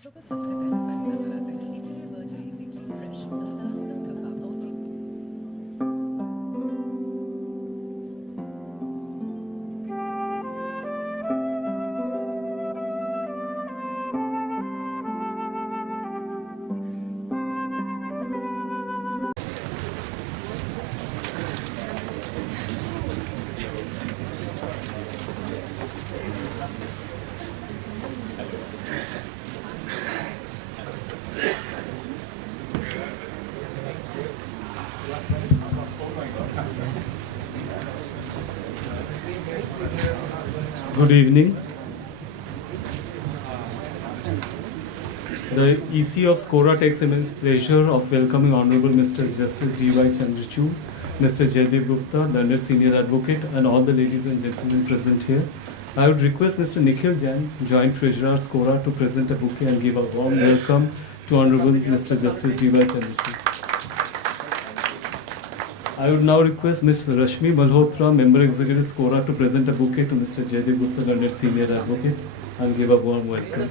दूसरों को सबसे पहले पानी नजर आते हैं, इसीलिए virgin easy clean fresh only. Good evening. The EC of Skora takes immense pleasure of welcoming Honorable Mr. Justice D.Y. Chandrachud, Mr. Jaideep Gupta, learned senior advocate, and all the ladies and gentlemen present here. I would request Mr. Nikhil Jain, Joint Treasurer Skora, to present a bouquet and give a warm welcome to Honorable Mr. Justice D.Y. Chandrachud. I would now request Ms. Rashmi Malhotra, Member Executive Skora, to present a bouquet to Mr. Jaideep Gupta, learned senior advocate, and give a warm welcome.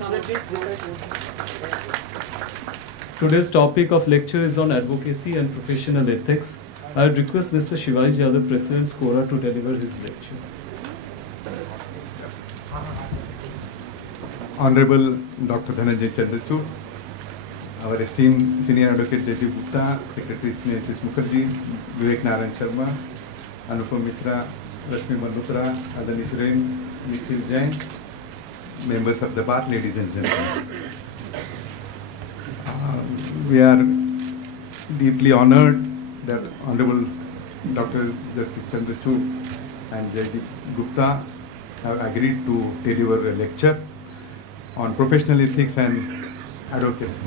Today's topic of lecture is on advocacy and professional ethics. I would request Mr. Shivaji Yadav, President Skora, to deliver his lecture. Honorable Dr. Chandrachud, our esteemed Senior Advocate Jaideep Gupta, Secretary Sneha Mukherjee, Vivek Narayan Sharma, Hon'ble Mr, Rashmi Malhotra, Adani Suren, Nikhil Jain, members of the bar, ladies and gentlemen. We are deeply honored that Honorable Dr. Justice Chandrachud and Jaideep Gupta have agreed to deliver a lecture on professional ethics and advocacy.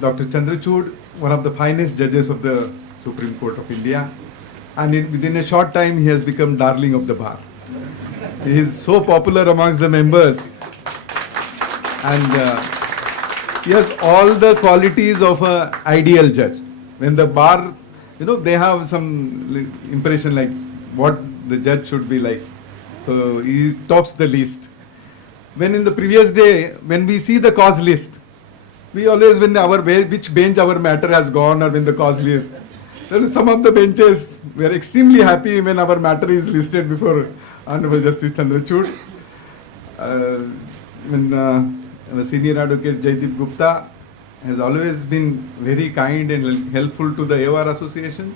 Dr. Chandrachud, one of the finest judges of the Supreme Court of India, and within a short time he has become darling of the bar. He is so popular amongst the members, and he has all the qualities of an ideal judge. When the bar, they have some impression like what the judge should be like. So he tops the list. When in the previous day, when we see the cause list, we always, when which bench our matter has gone or when the cause list, then some of the benches, we are extremely happy when our matter is listed before Honorable Justice Chandrachud. When our Senior Advocate Jaideep Gupta has always been very kind and helpful to the AOR Association,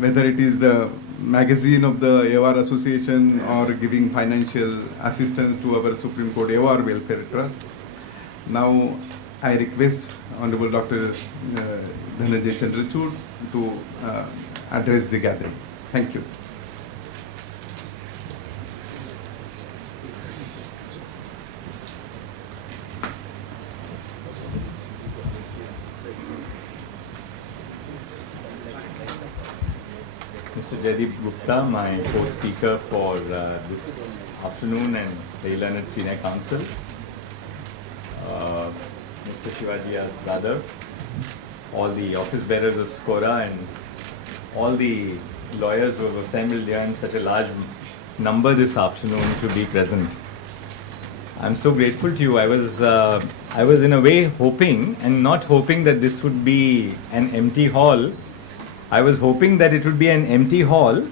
whether it is the magazine of the AOR Association or giving financial assistance to our Supreme Court AOR Welfare Trust. Now I request Honorable Dr. Chandrachud to address the gathering. Thank you. Mr. Jaideep Gupta, my co-speaker for this afternoon, and the learned Senior Counsel, Mr. Shivaji Yadav, all the office bearers of Skora, and all the lawyers who have assembled here in such a large number this afternoon to be present. I'm so grateful to you. I was in a way hoping, and not hoping that this would be an empty hall. I was hoping that it would be an empty hall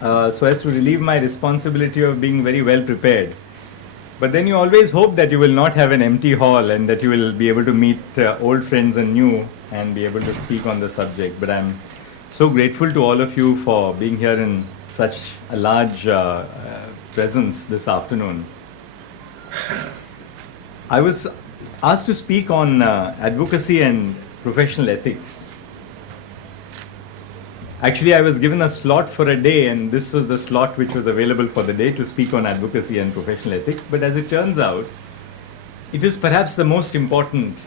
so as to relieve my responsibility of being very well prepared. But then you always hope that you will not have an empty hall and that you will be able to meet old friends and new and be able to speak on the subject. But I'm so grateful to all of you for being here in such a large presence this afternoon. I was asked to speak on advocacy and professional ethics. Actually, I was given a slot for a day, and this was the slot which was available for the day to speak on advocacy and professional ethics. But as it turns out, it is perhaps the most important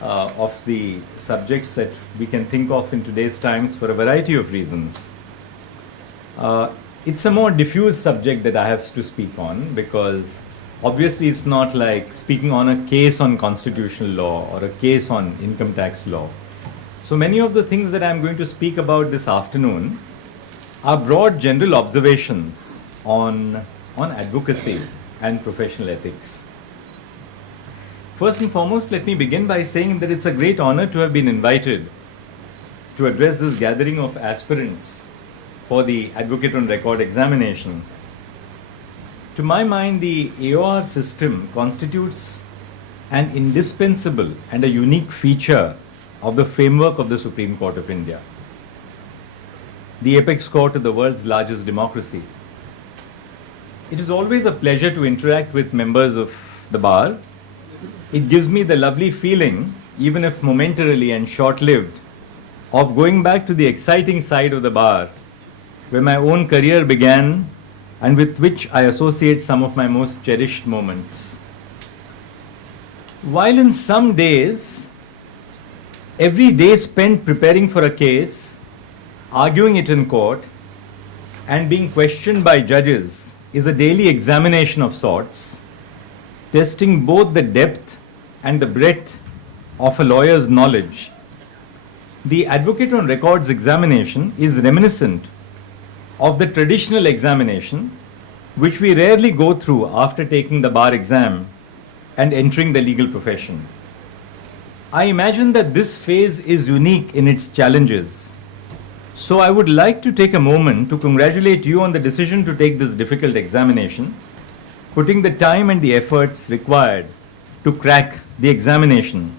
of the subjects that we can think of in today's times for a variety of reasons. It's a more diffuse subject that I have to speak on, because obviously it's not like speaking on a case on constitutional law or a case on income tax law. So many of the things that I'm going to speak about this afternoon are broad general observations on advocacy and professional ethics. First and foremost, let me begin by saying that it's a great honor to have been invited to address this gathering of aspirants for the Advocate on Record examination. To my mind, the AOR system constitutes an indispensable and a unique feature of the framework of the Supreme Court of India, the apex court of the world's largest democracy. It is always a pleasure to interact with members of the bar. It gives me the lovely feeling, even if momentarily and short-lived, of going back to the exciting side of the bar, where my own career began and with which I associate some of my most cherished moments. While in some days, every day spent preparing for a case, arguing it in court, and being questioned by judges is a daily examination of sorts, testing both the depth and the breadth of a lawyer's knowledge. The Advocate on Records examination is reminiscent of the traditional examination which we rarely go through after taking the bar exam and entering the legal profession. I imagine that this phase is unique in its challenges. So I would like to take a moment to congratulate you on the decision to take this difficult examination, putting the time and the efforts required to crack the examination.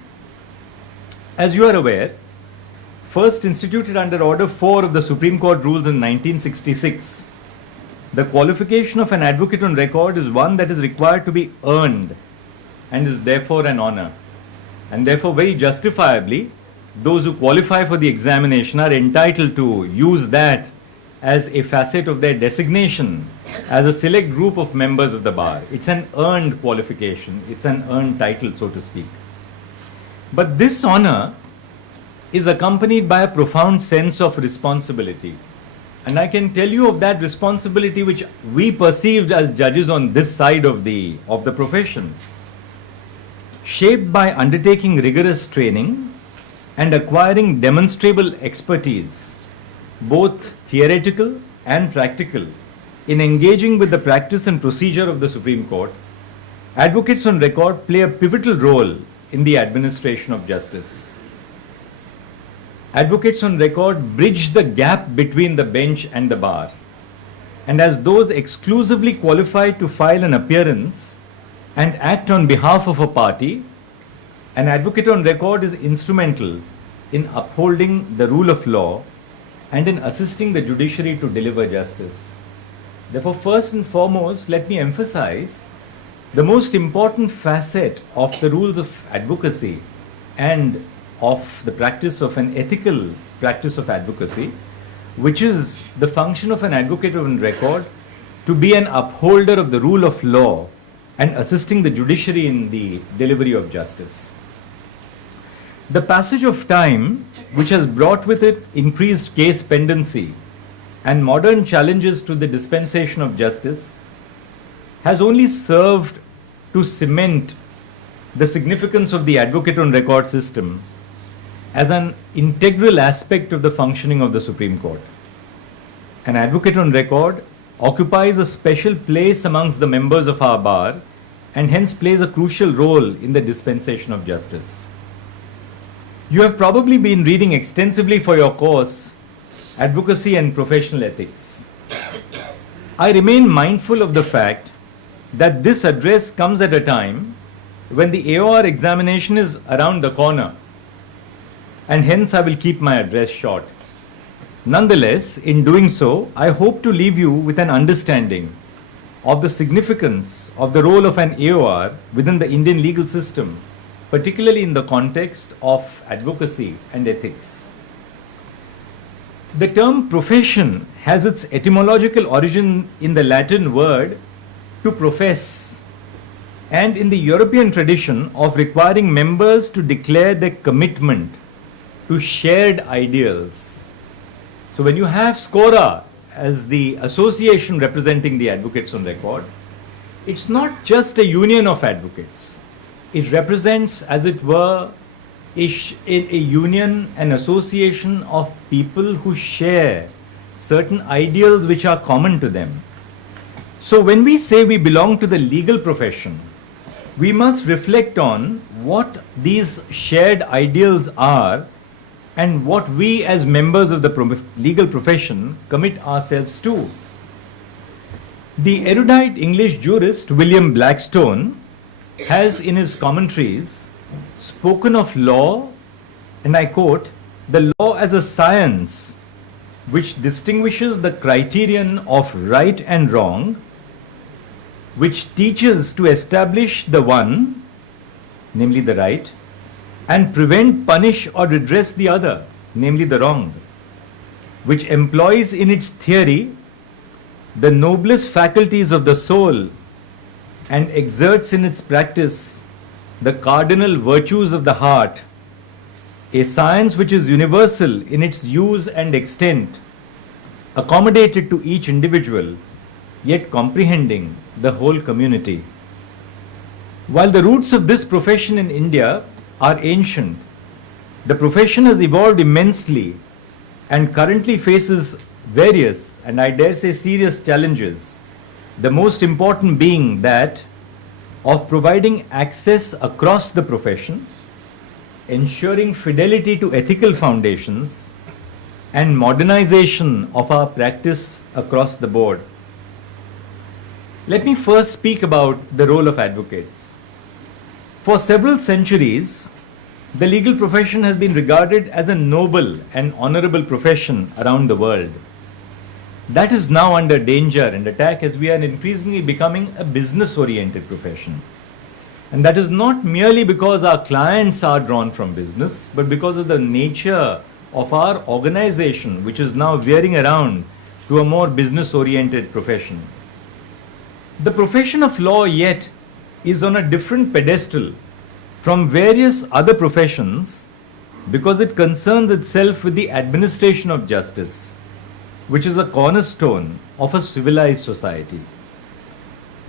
As you are aware, first instituted under Order 4 of the Supreme Court rules in 1966, the qualification of an advocate on record is one that is required to be earned and is therefore an honor. And therefore, very justifiably, those who qualify for the examination are entitled to use that as a facet of their designation as a select group of members of the bar. It's an earned qualification, it's an earned title, so to speak. But this honor is accompanied by a profound sense of responsibility. And I can tell you of that responsibility which we perceived as judges on this side of the profession, shaped by undertaking rigorous training and acquiring demonstrable expertise, both theoretical and practical, in engaging with the practice and procedure of the Supreme Court. Advocates on record play a pivotal role in the administration of justice. Advocates on record bridge the gap between the bench and the bar, and as those exclusively qualified to file an appearance and act on behalf of a party, an advocate on record is instrumental in upholding the rule of law and in assisting the judiciary to deliver justice. Therefore, first and foremost, let me emphasize the most important facet of the rules of advocacy and of the practice of an ethical practice of advocacy, which is the function of an advocate on record to be an upholder of the rule of law and assisting the judiciary in the delivery of justice. The passage of time, which has brought with it increased case pendency and modern challenges to the dispensation of justice, has only served to cement the significance of the advocate on record system as an integral aspect of the functioning of the Supreme Court. An advocate on record occupies a special place amongst the members of our bar and hence plays a crucial role in the dispensation of justice. You have probably been reading extensively for your course, Advocacy and Professional Ethics. I remain mindful of the fact that this address comes at a time when the AOR examination is around the corner, and hence I will keep my address short. Nonetheless, in doing so, I hope to leave you with an understanding of the significance of the role of an AOR within the Indian legal system, particularly in the context of advocacy and ethics. The term profession has its etymological origin in the Latin word to profess, and in the European tradition of requiring members to declare their commitment to shared ideals. So when you have SCORA as the association representing the advocates on record, it's not just a union of advocates. It represents, as it were, a union, an association of people who share certain ideals which are common to them. So when we say we belong to the legal profession, we must reflect on what these shared ideals are and what we as members of the legal profession commit ourselves to. The erudite English jurist William Blackstone has in his commentaries spoken of law, and I quote, "the law as a science which distinguishes the criterion of right and wrong, which teaches to establish the one, namely the right, and prevent, punish or redress the other, namely the wrong, which employs in its theory the noblest faculties of the soul and exerts in its practice the cardinal virtues of the heart, a science which is universal in its use and extent, accommodated to each individual, yet comprehending the whole community." While the roots of this profession in India are ancient, the profession has evolved immensely and currently faces various, and I dare say serious challenges, the most important being that of providing access across the profession, ensuring fidelity to ethical foundations, and modernization of our practice across the board. Let me first speak about the role of advocates. For several centuries, the legal profession has been regarded as a noble and honorable profession around the world. That is now under danger and attack as we are increasingly becoming a business-oriented profession. And that is not merely because our clients are drawn from business, but because of the nature of our organization, which is now veering around to a more business-oriented profession. The profession of law yet is on a different pedestal from various other professions because it concerns itself with the administration of justice, which is a cornerstone of a civilized society.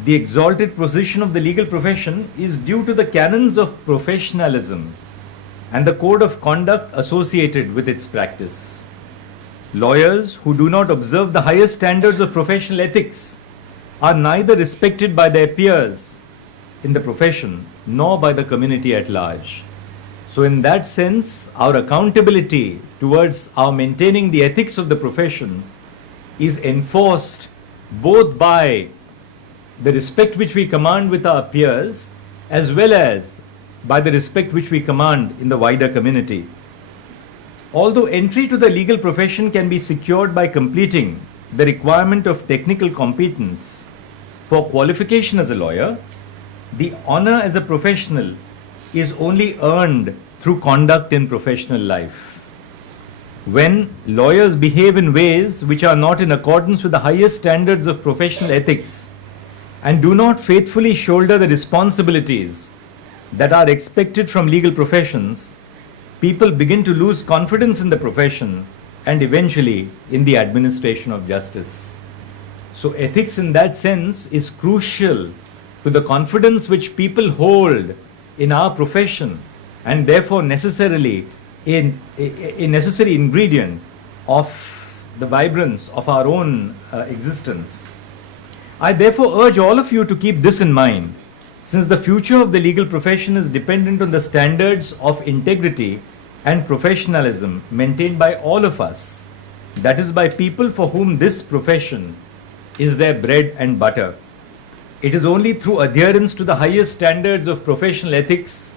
The exalted position of the legal profession is due to the canons of professionalism and the code of conduct associated with its practice. Lawyers who do not observe the highest standards of professional ethics are neither respected by their peers in the profession nor by the community at large. So in that sense, our accountability towards our maintaining the ethics of the profession is enforced both by the respect which we command with our peers as well as by the respect which we command in the wider community. Although entry to the legal profession can be secured by completing the requirement of technical competence for qualification as a lawyer, the honor as a professional is only earned through conduct in professional life. When lawyers behave in ways which are not in accordance with the highest standards of professional ethics and do not faithfully shoulder the responsibilities that are expected from legal professions, people begin to lose confidence in the profession and eventually in the administration of justice. So ethics in that sense is crucial to the confidence which people hold in our profession and therefore necessarily a necessary ingredient of the vibrance of our own existence. I therefore urge all of you to keep this in mind, since the future of the legal profession is dependent on the standards of integrity and professionalism maintained by all of us, that is by people for whom this profession is their bread and butter. It is only through adherence to the highest standards of professional ethics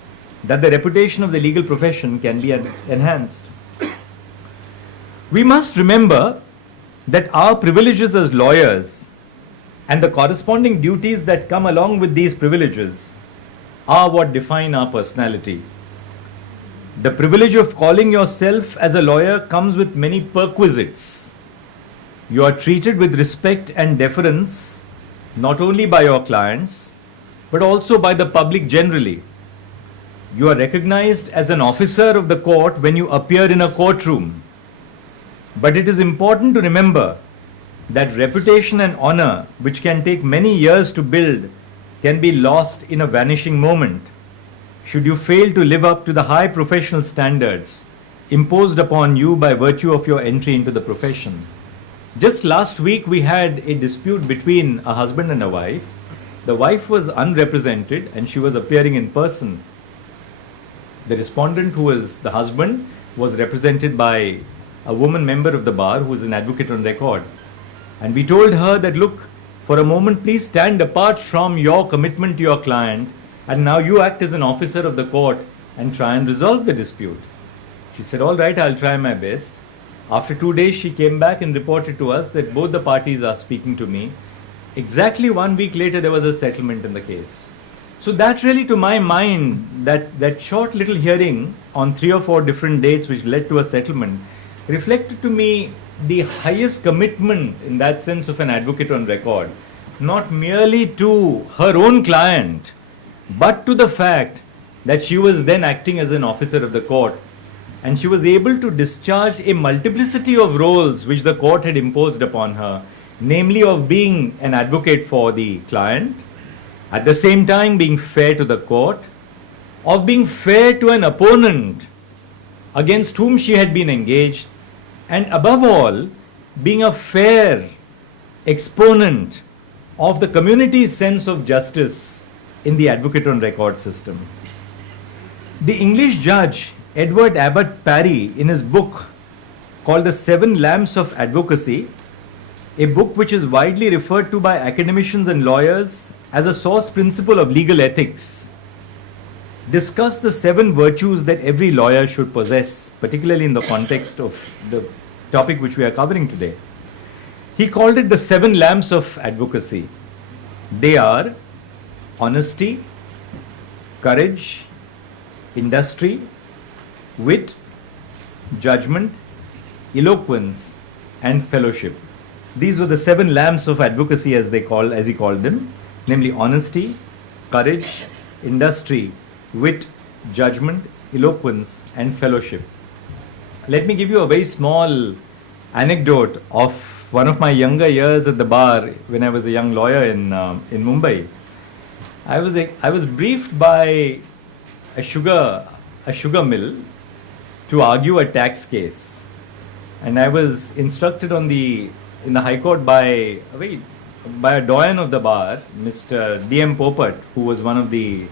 that the reputation of the legal profession can be enhanced. We must remember that our privileges as lawyers and the corresponding duties that come along with these privileges are what define our personality. The privilege of calling yourself as a lawyer comes with many perquisites. You are treated with respect and deference not only by your clients but also by the public generally. You are recognized as an officer of the court when you appear in a courtroom. But it is important to remember that reputation and honor, which can take many years to build, can be lost in a vanishing moment should you fail to live up to the high professional standards imposed upon you by virtue of your entry into the profession. Just last week we had a dispute between a husband and a wife The wife was unrepresented and she was appearing in person. The respondent, who was the husband, was represented by a woman member of the bar who was an advocate on record. And we told her that, look, for a moment, please stand apart from your commitment to your client, and now you act as an officer of the court and try and resolve the dispute. She said, all right, I'll try my best. After 2 days, she came back and reported to us that both the parties are speaking to me. Exactly 1 week later, there was a settlement in the case. So that really, to my mind, that short little hearing on 3 or 4 different dates which led to a settlement reflected to me the highest commitment in that sense of an advocate on record, not merely to her own client, but to the fact that she was then acting as an officer of the court, and she was able to discharge a multiplicity of roles which the court had imposed upon her, namely of being an advocate for the client, at the same time being fair to the court, of being fair to an opponent against whom she had been engaged, and above all, being a fair exponent of the community's sense of justice in the advocate on record system. The English judge Edward Abbott Parry, in his book called The 7 Lamps of Advocacy, a book which is widely referred to by academicians and lawyers as a source principle of legal ethics, discussed the 7 virtues that every lawyer should possess, particularly in the context of the topic which we are covering today. He called it the 7 lamps of advocacy. They are honesty, courage, industry, wit, judgment, eloquence, and fellowship. These were the 7 lamps of advocacy, as he called them, namely honesty, courage, industry, wit, judgment, eloquence, and fellowship. Let me give you a very small anecdote of one of my younger years at the bar when I was a young lawyer in Mumbai. I was briefed by a sugar mill to argue a tax case, and I was instructed in the High Court by a doyen of the bar, Mr. D.M. Popat, who was one of the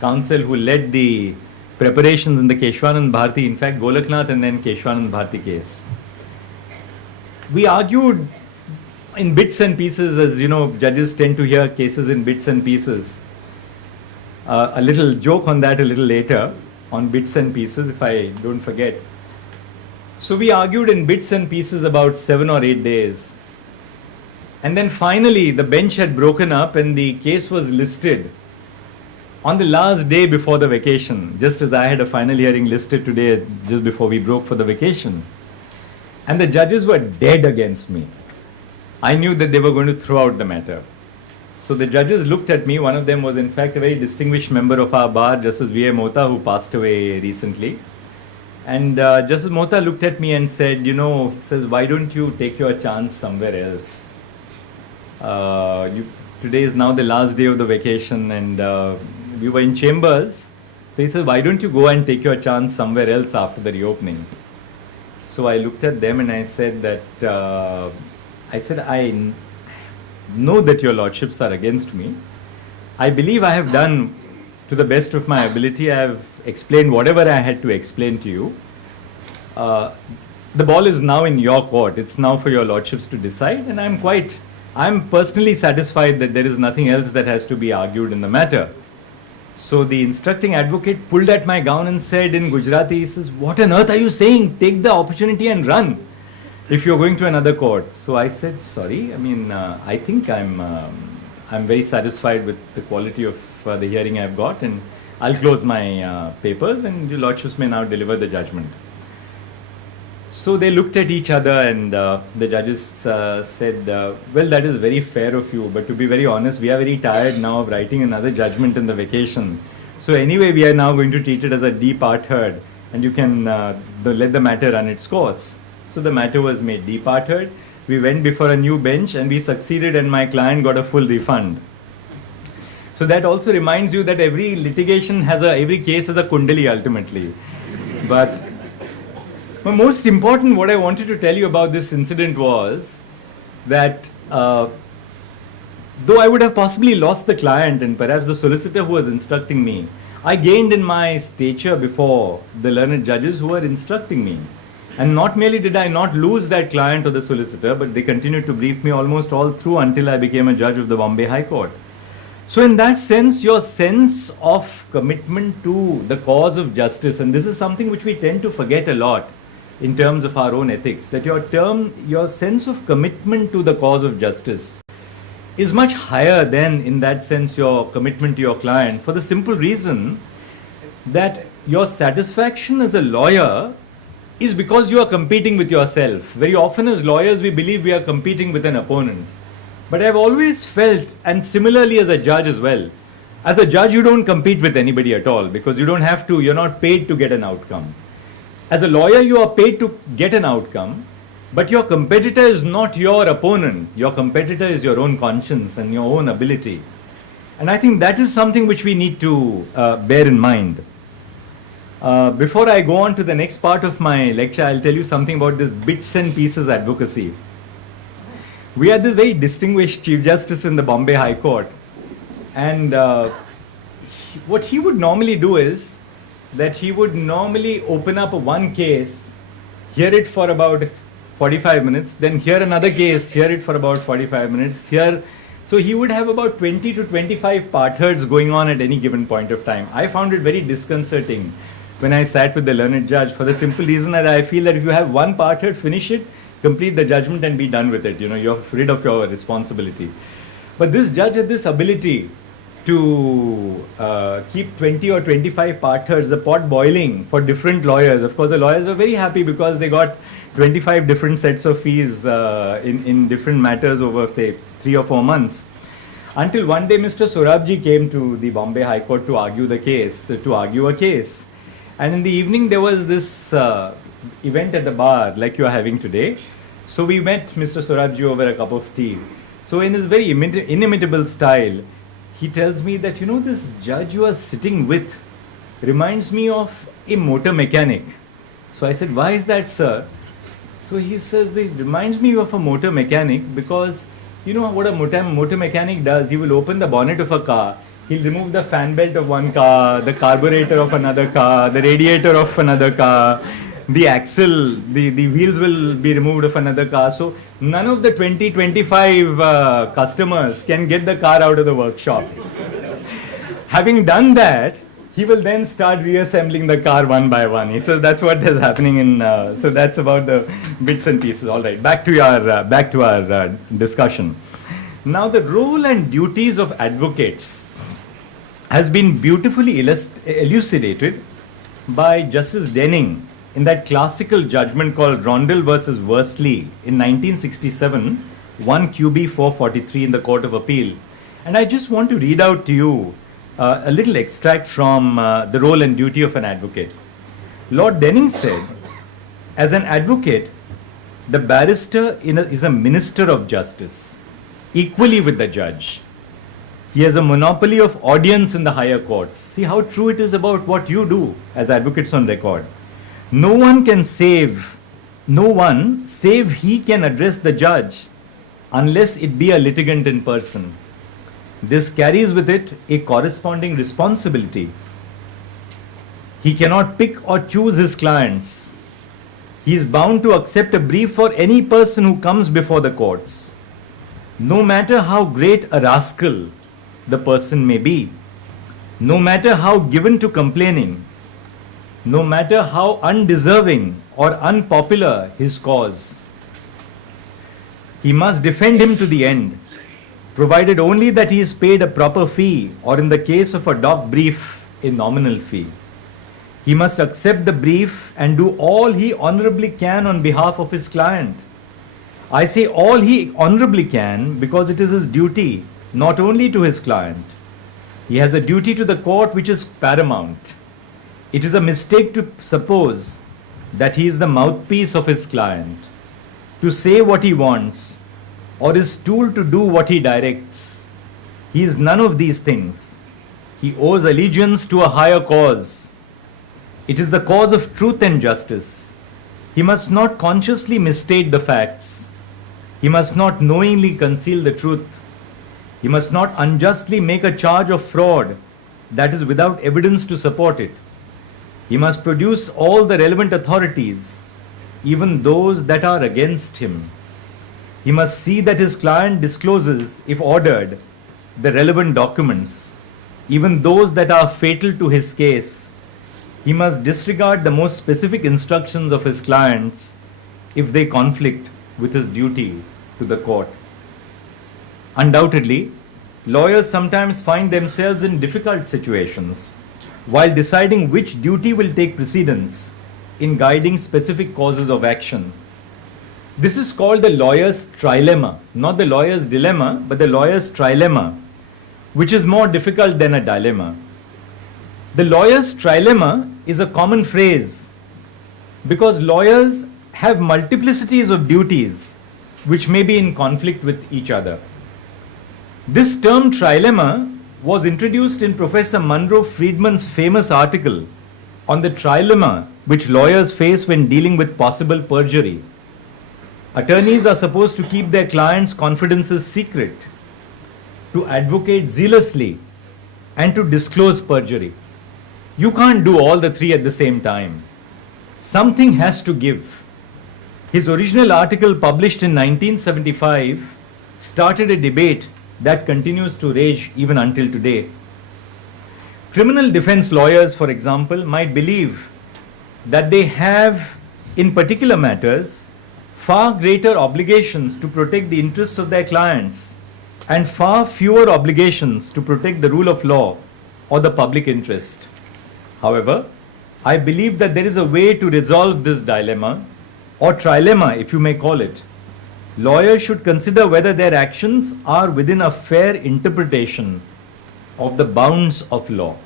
counsel who led the preparations in the Keshwanand Bharti, in fact Golaknath and then Keshwanand Bharti case. We argued in bits and pieces, as you know, judges tend to hear cases in bits and pieces. A little joke on that a little later, on bits and pieces, if I don't forget. So we argued in bits and pieces about 7 or 8 days. And then finally the bench had broken up and the case was listed on the last day before the vacation, just as I had a final hearing listed today just before we broke for the vacation. And the judges were dead against me. I knew that they were going to throw out the matter. So the judges looked at me. One of them was in fact a very distinguished member of our bar, Justice V.A. Mohta, who passed away recently. And Justice Mohta looked at me and said, he says, why don't you take your chance somewhere else? Today is now the last day of the vacation and we were in chambers. So he said, why don't you go and take your chance somewhere else after the reopening? So I looked at them and I said that, I know that your lordships are against me. I believe I have done to the best of my ability. I have explained whatever I had to explain to you. The ball is now in your court. It's now for your lordships to decide, and I'm personally satisfied that there is nothing else that has to be argued in the matter. So the instructing advocate pulled at my gown and said in Gujarati, he says, what on earth are you saying? Take the opportunity and run if you're going to another court. So I said, sorry, I think I'm very satisfied with the quality of the hearing I've got, and I'll close my papers and your lordships may now deliver the judgment. So they looked at each other and the judges said, well, that is very fair of you, but to be very honest, we are very tired now of writing another judgment in the vacation. So anyway, we are now going to treat it as a D-part heard, and you can let the matter run its course. So the matter was made D-part heard. We went before a new bench and we succeeded, and my client got a full refund. So that also reminds you that every litigation every case has a kundali ultimately. But most important, what I wanted to tell you about this incident was that though I would have possibly lost the client and perhaps the solicitor who was instructing me, I gained in my stature before the learned judges who were instructing me. And not merely did I not lose that client or the solicitor, but they continued to brief me almost all through until I became a judge of the Bombay High Court. So in that sense, your sense of commitment to the cause of justice, and this is something which we tend to forget a lot in terms of our own ethics, that your sense of commitment to the cause of justice is much higher than, in that sense, your commitment to your client, for the simple reason that your satisfaction as a lawyer is because you are competing with yourself. Very often as lawyers, we believe we are competing with an opponent. But I've always felt, and similarly as a judge as well, as a judge you don't compete with anybody at all, because you don't have to, you're not paid to get an outcome. As a lawyer, you are paid to get an outcome, but your competitor is not your opponent. Your competitor is your own conscience and your own ability. And I think that is something which we need to bear in mind. Before I go on to the next part of my lecture, I'll tell you something about this bits and pieces advocacy. We had this very distinguished Chief Justice in the Bombay High Court, and what he would normally do is that he would normally open up one case, hear it for about 45 minutes, then hear another case, hear it for about 45 minutes, so he would have about 20 to 25 part-heards going on at any given point of time. I found it very disconcerting when I sat with the learned judge, for the simple reason that I feel that if you have one part-heard, finish it, complete the judgment and be done with it. You know, you're rid of your responsibility. But this judge had this ability to keep 20 or 25 part-heards, the pot boiling for different lawyers. Of course, the lawyers were very happy because they got 25 different sets of fees in different matters over, say, 3 or 4 months. Until one day Mr. Sorabji came to the Bombay High Court to argue a case. And in the evening there was this event at the bar like you are having today. So we met Mr. Sorabji over a cup of tea. So in his very inimitable style, he tells me that, you know, this judge you are sitting with reminds me of a motor mechanic. So I said, why is that, sir? So he says, it reminds me of a motor mechanic because, you know what a motor mechanic does? He will open the bonnet of a car, he'll remove the fan belt of one car, the carburetor of another car, the radiator of another car, the axle, the wheels will be removed of another car. So none of the 25 customers can get the car out of the workshop. Having done that, he will then start reassembling the car one by one. He says that's what is happening in. So that's about the bits and pieces. All right, back to our discussion. Now the role and duties of advocates has been beautifully elucidated by Justice Denning in that classical judgment called Rondell versus Worsley in 1967, 1 QB 443 in the Court of Appeal. And I just want to read out to you a little extract from the role and duty of an advocate. Lord Denning said, as an advocate, the barrister is a minister of justice, equally with the judge. He has a monopoly of audience in the higher courts. See how true it is about what you do as advocates on record. No one save he can address the judge unless it be a litigant in person. This carries with it a corresponding responsibility. He cannot pick or choose his clients. He is bound to accept a brief for any person who comes before the courts, no matter how great a rascal the person may be, no matter how given to complaining, no matter how undeserving or unpopular his cause. He must defend him to the end, provided only that he is paid a proper fee, or in the case of a doc brief, a nominal fee. He must accept the brief and do all he honorably can on behalf of his client. I say all he honorably can because it is his duty, not only to his client. He has a duty to the court which is paramount. It is a mistake to suppose that he is the mouthpiece of his client, to say what he wants, or his tool to do what he directs. He is none of these things. He owes allegiance to a higher cause. It is the cause of truth and justice. He must not consciously misstate the facts. He must not knowingly conceal the truth. He must not unjustly make a charge of fraud that is without evidence to support it. He must produce all the relevant authorities, even those that are against him. He must see that his client discloses, if ordered, the relevant documents, even those that are fatal to his case. He must disregard the most specific instructions of his clients if they conflict with his duty to the court. Undoubtedly, lawyers sometimes find themselves in difficult situations while deciding which duty will take precedence in guiding specific causes of action. This is called the lawyer's trilemma, not the lawyer's dilemma, but the lawyer's trilemma, which is more difficult than a dilemma. The lawyer's trilemma is a common phrase because lawyers have multiplicities of duties which may be in conflict with each other. This term trilemma was introduced in Professor Monroe Friedman's famous article on the trilemma which lawyers face when dealing with possible perjury. Attorneys are supposed to keep their clients' confidences secret, to advocate zealously, and to disclose perjury. You can't do all the three at the same time. Something has to give. His original article, published in 1975, started a debate that continues to rage even until today. Criminal defense lawyers, for example, might believe that they have, in particular matters, far greater obligations to protect the interests of their clients and far fewer obligations to protect the rule of law or the public interest. However, I believe that there is a way to resolve this dilemma, or trilemma if you may call it. Lawyers should consider whether their actions are within a fair interpretation of the bounds of law.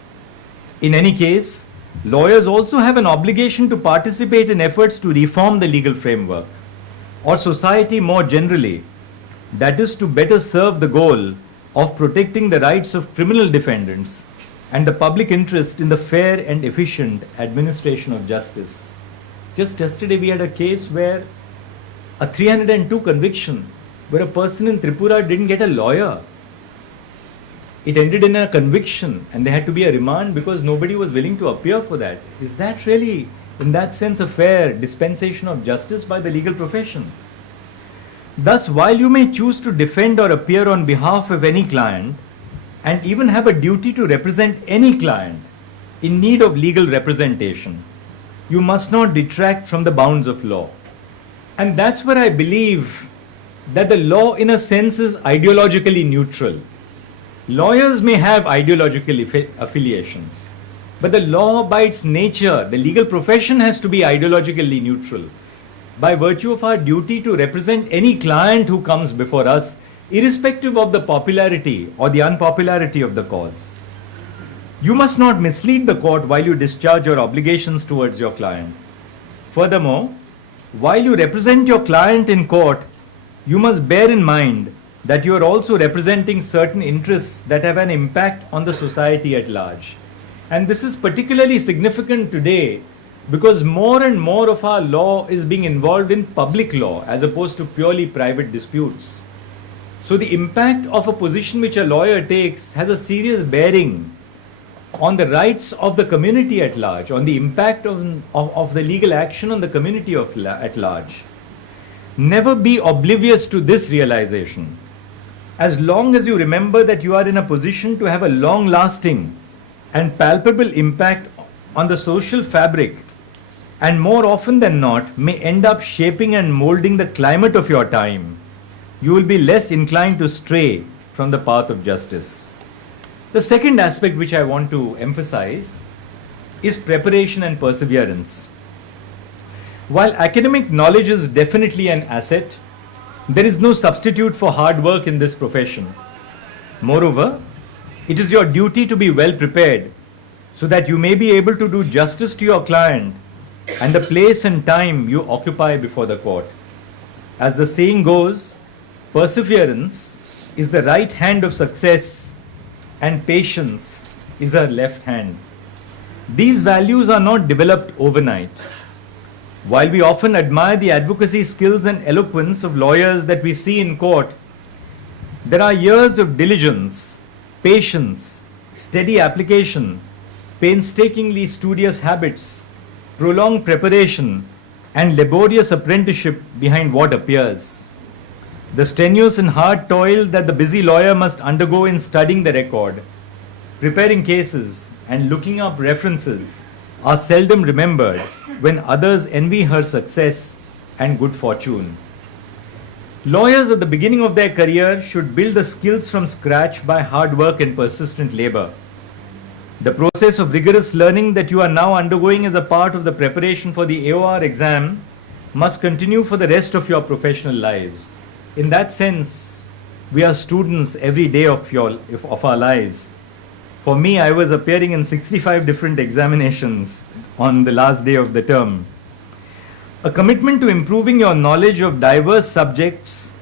In any case, lawyers also have an obligation to participate in efforts to reform the legal framework or society more generally, that is to better serve the goal of protecting the rights of criminal defendants and the public interest in the fair and efficient administration of justice. Just yesterday we had a case where a 302 conviction where a person in Tripura didn't get a lawyer. It ended in a conviction and there had to be a remand because nobody was willing to appear for that. Is that really, in that sense, a fair dispensation of justice by the legal profession? Thus, while you may choose to defend or appear on behalf of any client and even have a duty to represent any client in need of legal representation, you must not detract from the bounds of law. And that's where I believe that the law, in a sense, is ideologically neutral. Lawyers may have ideological affiliations, but the law, by its nature, the legal profession has to be ideologically neutral by virtue of our duty to represent any client who comes before us, irrespective of the popularity or the unpopularity of the cause. You must not mislead the court while you discharge your obligations towards your client. Furthermore, while you represent your client in court, you must bear in mind that you are also representing certain interests that have an impact on the society at large. And this is particularly significant today because more and more of our law is being involved in public law as opposed to purely private disputes. So the impact of a position which a lawyer takes has a serious bearing on the rights of the community at large, on the impact of the legal action on the community at large. Never be oblivious to this realization. As long as you remember that you are in a position to have a long-lasting and palpable impact on the social fabric, and more often than not may end up shaping and molding the climate of your time, you will be less inclined to stray from the path of justice. The second aspect which I want to emphasize is preparation and perseverance. While academic knowledge is definitely an asset, there is no substitute for hard work in this profession. Moreover, it is your duty to be well prepared so that you may be able to do justice to your client and the place and time you occupy before the court. As the saying goes, perseverance is the right hand of success and patience is her left hand. These values are not developed overnight. While we often admire the advocacy skills and eloquence of lawyers that we see in court, There are years of diligence, patience, steady application, painstakingly studious habits, prolonged preparation, and laborious apprenticeship behind what appears. The strenuous and hard toil that the busy lawyer must undergo in studying the record, preparing cases, and looking up references are seldom remembered when others envy her success and good fortune. Lawyers at the beginning of their career should build the skills from scratch by hard work and persistent labor. The process of rigorous learning that you are now undergoing as a part of the preparation for the AOR exam must continue for the rest of your professional lives. In that sense, we are students every day of our lives. For me, I was appearing in 65 different examinations on the last day of the term. A commitment to improving your knowledge of diverse subjects,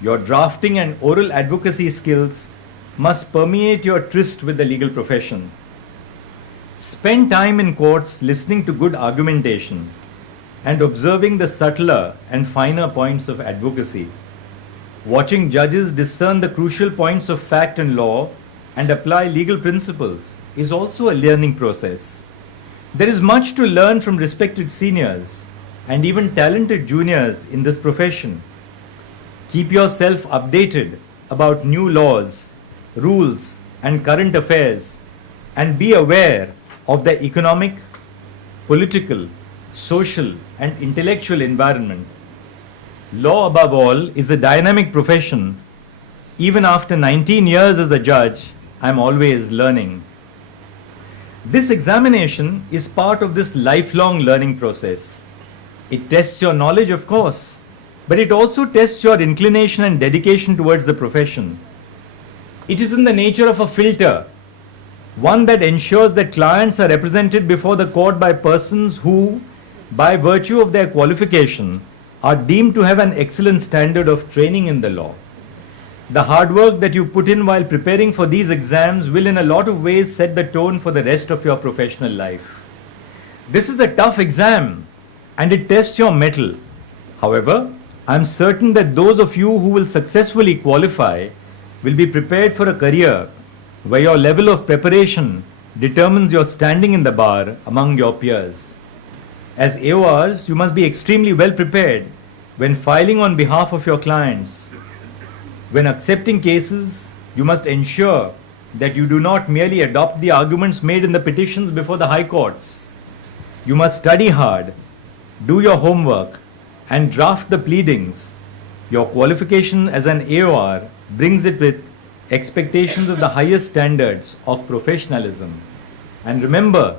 your drafting and oral advocacy skills must permeate your tryst with the legal profession. Spend time in courts listening to good argumentation and observing the subtler and finer points of advocacy. Watching judges discern the crucial points of fact and law and apply legal principles is also a learning process. There is much to learn from respected seniors and even talented juniors in this profession. Keep yourself updated about new laws, rules, and current affairs, and be aware of the economic, political, social, and intellectual environment. Law, above all, is a dynamic profession. Even after 19 years as a judge, I am always learning. This examination is part of this lifelong learning process. It tests your knowledge, of course, but it also tests your inclination and dedication towards the profession. It is in the nature of a filter, one that ensures that clients are represented before the court by persons who, by virtue of their qualification, are deemed to have an excellent standard of training in the law. The hard work that you put in while preparing for these exams will in a lot of ways set the tone for the rest of your professional life. This is a tough exam and it tests your mettle. However, I am certain that those of you who will successfully qualify will be prepared for a career where your level of preparation determines your standing in the bar among your peers. As AORs, you must be extremely well prepared when filing on behalf of your clients. When accepting cases, you must ensure that you do not merely adopt the arguments made in the petitions before the high courts. You must study hard, do your homework, and draft the pleadings. Your qualification as an AOR brings it with expectations of the highest standards of professionalism. And remember,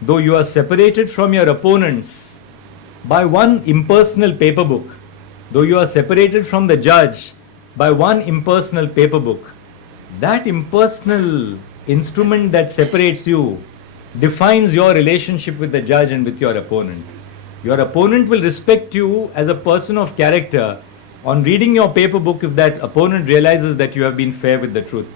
though you are separated from your opponents by one impersonal paper book, though you are separated from the judge by one impersonal paper book, that impersonal instrument that separates you defines your relationship with the judge and with your opponent. Your opponent will respect you as a person of character on reading your paper book if that opponent realizes that you have been fair with the truth.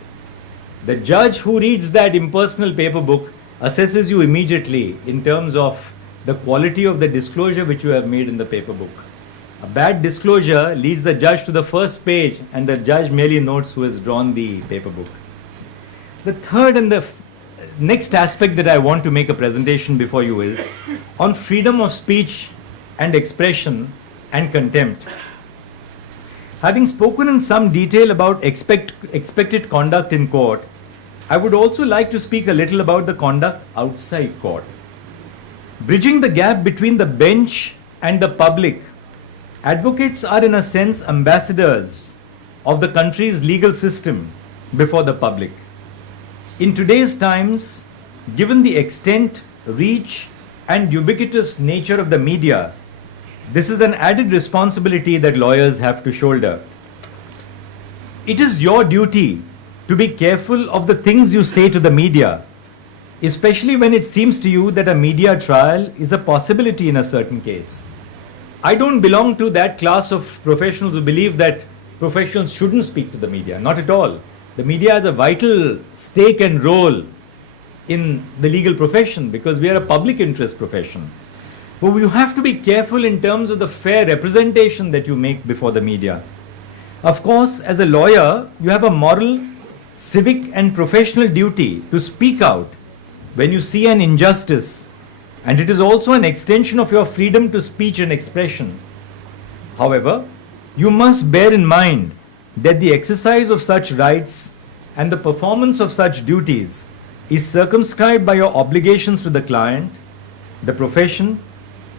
The judge who reads that impersonal paper book assesses you immediately in terms of the quality of the disclosure which you have made in the paper book. A bad disclosure leads the judge to the first page and the judge merely notes who has drawn the paper book. The third and the next aspect that I want to make a presentation before you is on freedom of speech and expression and contempt. Having spoken in some detail about expected conduct in court, I would also like to speak a little about the conduct outside court. Bridging the gap between the bench and the public, advocates are in a sense ambassadors of the country's legal system before the public. In today's times, given the extent, reach, and ubiquitous nature of the media, this is an added responsibility that lawyers have to shoulder. It is your duty to be careful of the things you say to the media, especially when it seems to you that a media trial is a possibility in a certain case. I don't belong to that class of professionals who believe that professionals shouldn't speak to the media. Not at all. The media has a vital stake and role in the legal profession because we are a public interest profession. But you have to be careful in terms of the fair representation that you make before the media. Of course, as a lawyer, you have a moral, civic, and professional duty to speak out when you see an injustice, and it is also an extension of your freedom to speech and expression. However, you must bear in mind that the exercise of such rights and the performance of such duties is circumscribed by your obligations to the client, the profession,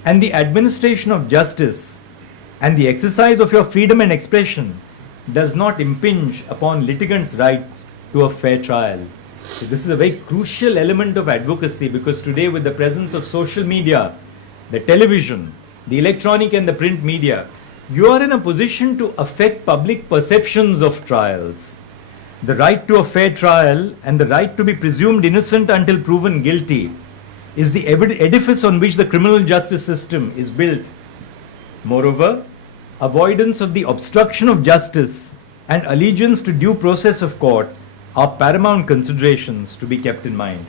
and the administration of justice, and the exercise of your freedom and expression does not impinge upon litigants' right to a fair trial. So this is a very crucial element of advocacy, because today, with the presence of social media, the television, the electronic and the print media, you are in a position to affect public perceptions of trials. The right to a fair trial and the right to be presumed innocent until proven guilty is the edifice on which the criminal justice system is built. Moreover, avoidance of the obstruction of justice and allegiance to due process of court are paramount considerations to be kept in mind.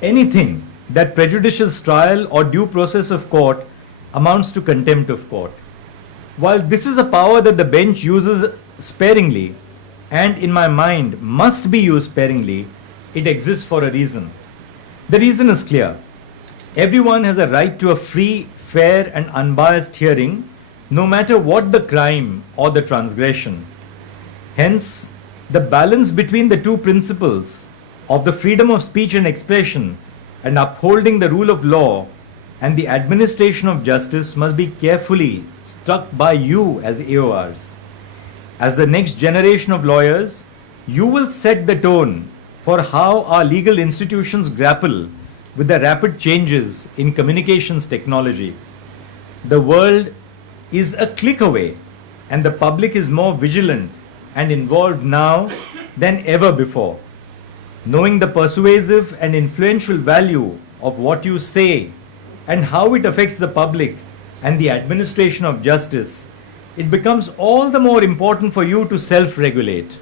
Anything that prejudices trial or due process of court amounts to contempt of court. While this is a power that the bench uses sparingly, and in my mind must be used sparingly, it exists for a reason. The reason is clear. Everyone has a right to a free, fair, and unbiased hearing, no matter what the crime or the transgression. Hence, the balance between the two principles of the freedom of speech and expression and upholding the rule of law and the administration of justice must be carefully struck by you as AORs. As the next generation of lawyers, you will set the tone for how our legal institutions grapple with the rapid changes in communications technology. The world is a click away, and the public is more vigilant and involved now than ever before. Knowing the persuasive and influential value of what you say and how it affects the public and the administration of justice, it becomes all the more important for you to self-regulate.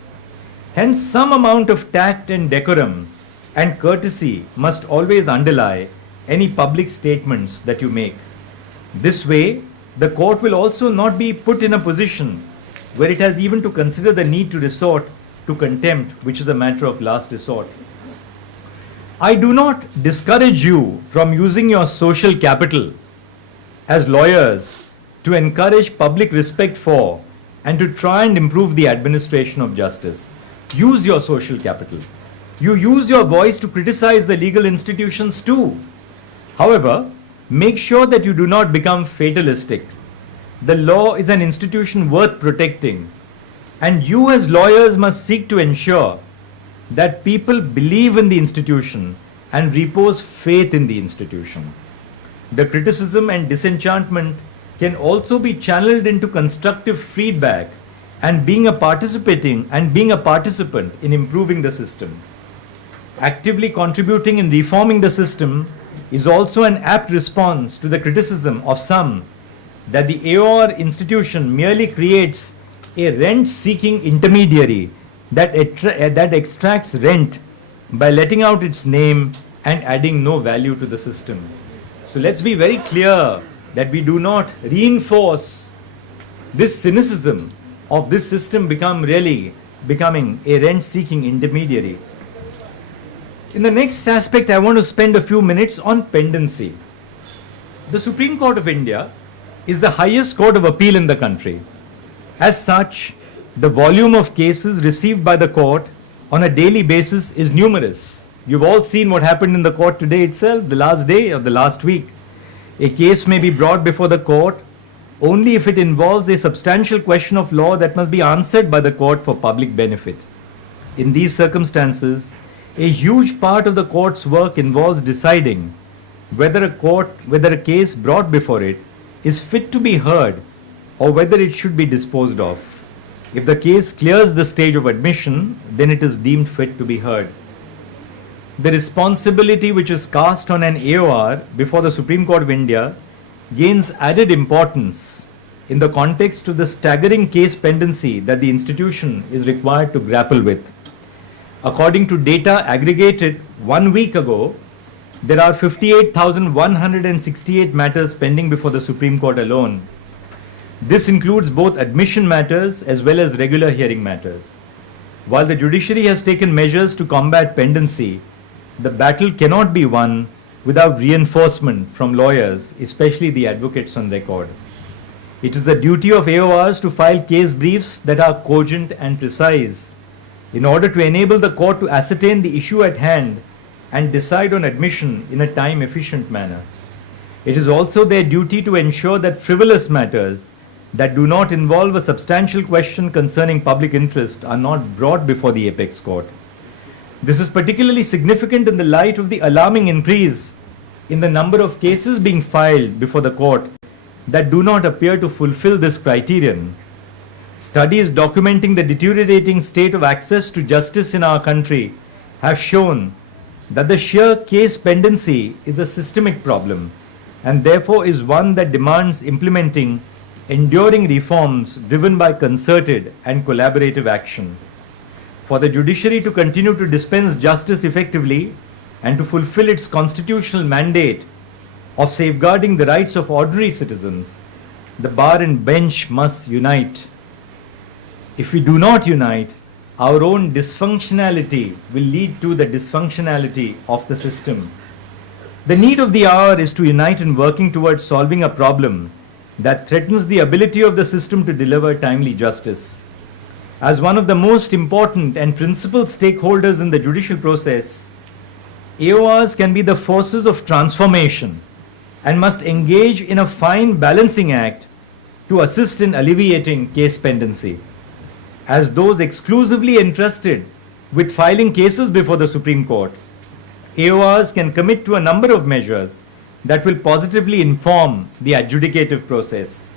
Hence, some amount of tact and decorum and courtesy must always underlie any public statements that you make. This way, the court will also not be put in a position where it has even to consider the need to resort to contempt, which is a matter of last resort. I do not discourage you from using your social capital as lawyers to encourage public respect for and to try and improve the administration of justice. Use your social capital. You use your voice to criticize the legal institutions too. However, make sure that you do not become fatalistic. The law is an institution worth protecting, and you as lawyers must seek to ensure that people believe in the institution and repose faith in the institution. The criticism and disenchantment can also be channeled into constructive feedback and being a participant in improving the system. Actively contributing in reforming the system is also an apt response to the criticism of some that the AOR institution merely creates a rent-seeking intermediary that extracts rent by letting out its name and adding no value to the system. So let's be very clear that we do not reinforce this cynicism of this system becoming a rent-seeking intermediary. In the next aspect, I want to spend a few minutes on pendency. The Supreme Court of India is the highest court of appeal in the country. As such, the volume of cases received by the court on a daily basis is numerous. You've all seen what happened in the court today itself, the last day of the last week. A case may be brought before the court only if it involves a substantial question of law that must be answered by the court for public benefit. In these circumstances, a huge part of the court's work involves deciding whether a case brought before it is fit to be heard or whether it should be disposed of. If the case clears the stage of admission, then it is deemed fit to be heard. The responsibility which is cast on an AOR before the Supreme Court of India gains added importance in the context of the staggering case pendency that the institution is required to grapple with. According to data aggregated 1 week ago, there are 58,168 matters pending before the Supreme Court alone. This includes both admission matters as well as regular hearing matters. While the judiciary has taken measures to combat pendency, the battle cannot be won without reinforcement from lawyers, especially the advocates on record. It is the duty of AORs to file case briefs that are cogent and precise in order to enable the court to ascertain the issue at hand and decide on admission in a time-efficient manner. It is also their duty to ensure that frivolous matters that do not involve a substantial question concerning public interest are not brought before the apex court. This is particularly significant in the light of the alarming increase in the number of cases being filed before the court that do not appear to fulfill this criterion. Studies documenting the deteriorating state of access to justice in our country have shown that the sheer case pendency is a systemic problem and therefore is one that demands implementing enduring reforms driven by concerted and collaborative action. For the judiciary to continue to dispense justice effectively and to fulfill its constitutional mandate of safeguarding the rights of ordinary citizens, the bar and bench must unite. If we do not unite, our own dysfunctionality will lead to the dysfunctionality of the system. The need of the hour is to unite in working towards solving a problem that threatens the ability of the system to deliver timely justice. As one of the most important and principal stakeholders in the judicial process, AORs can be the forces of transformation and must engage in a fine balancing act to assist in alleviating case pendency. As those exclusively entrusted with filing cases before the Supreme Court, AORs can commit to a number of measures that will positively inform the adjudicative process.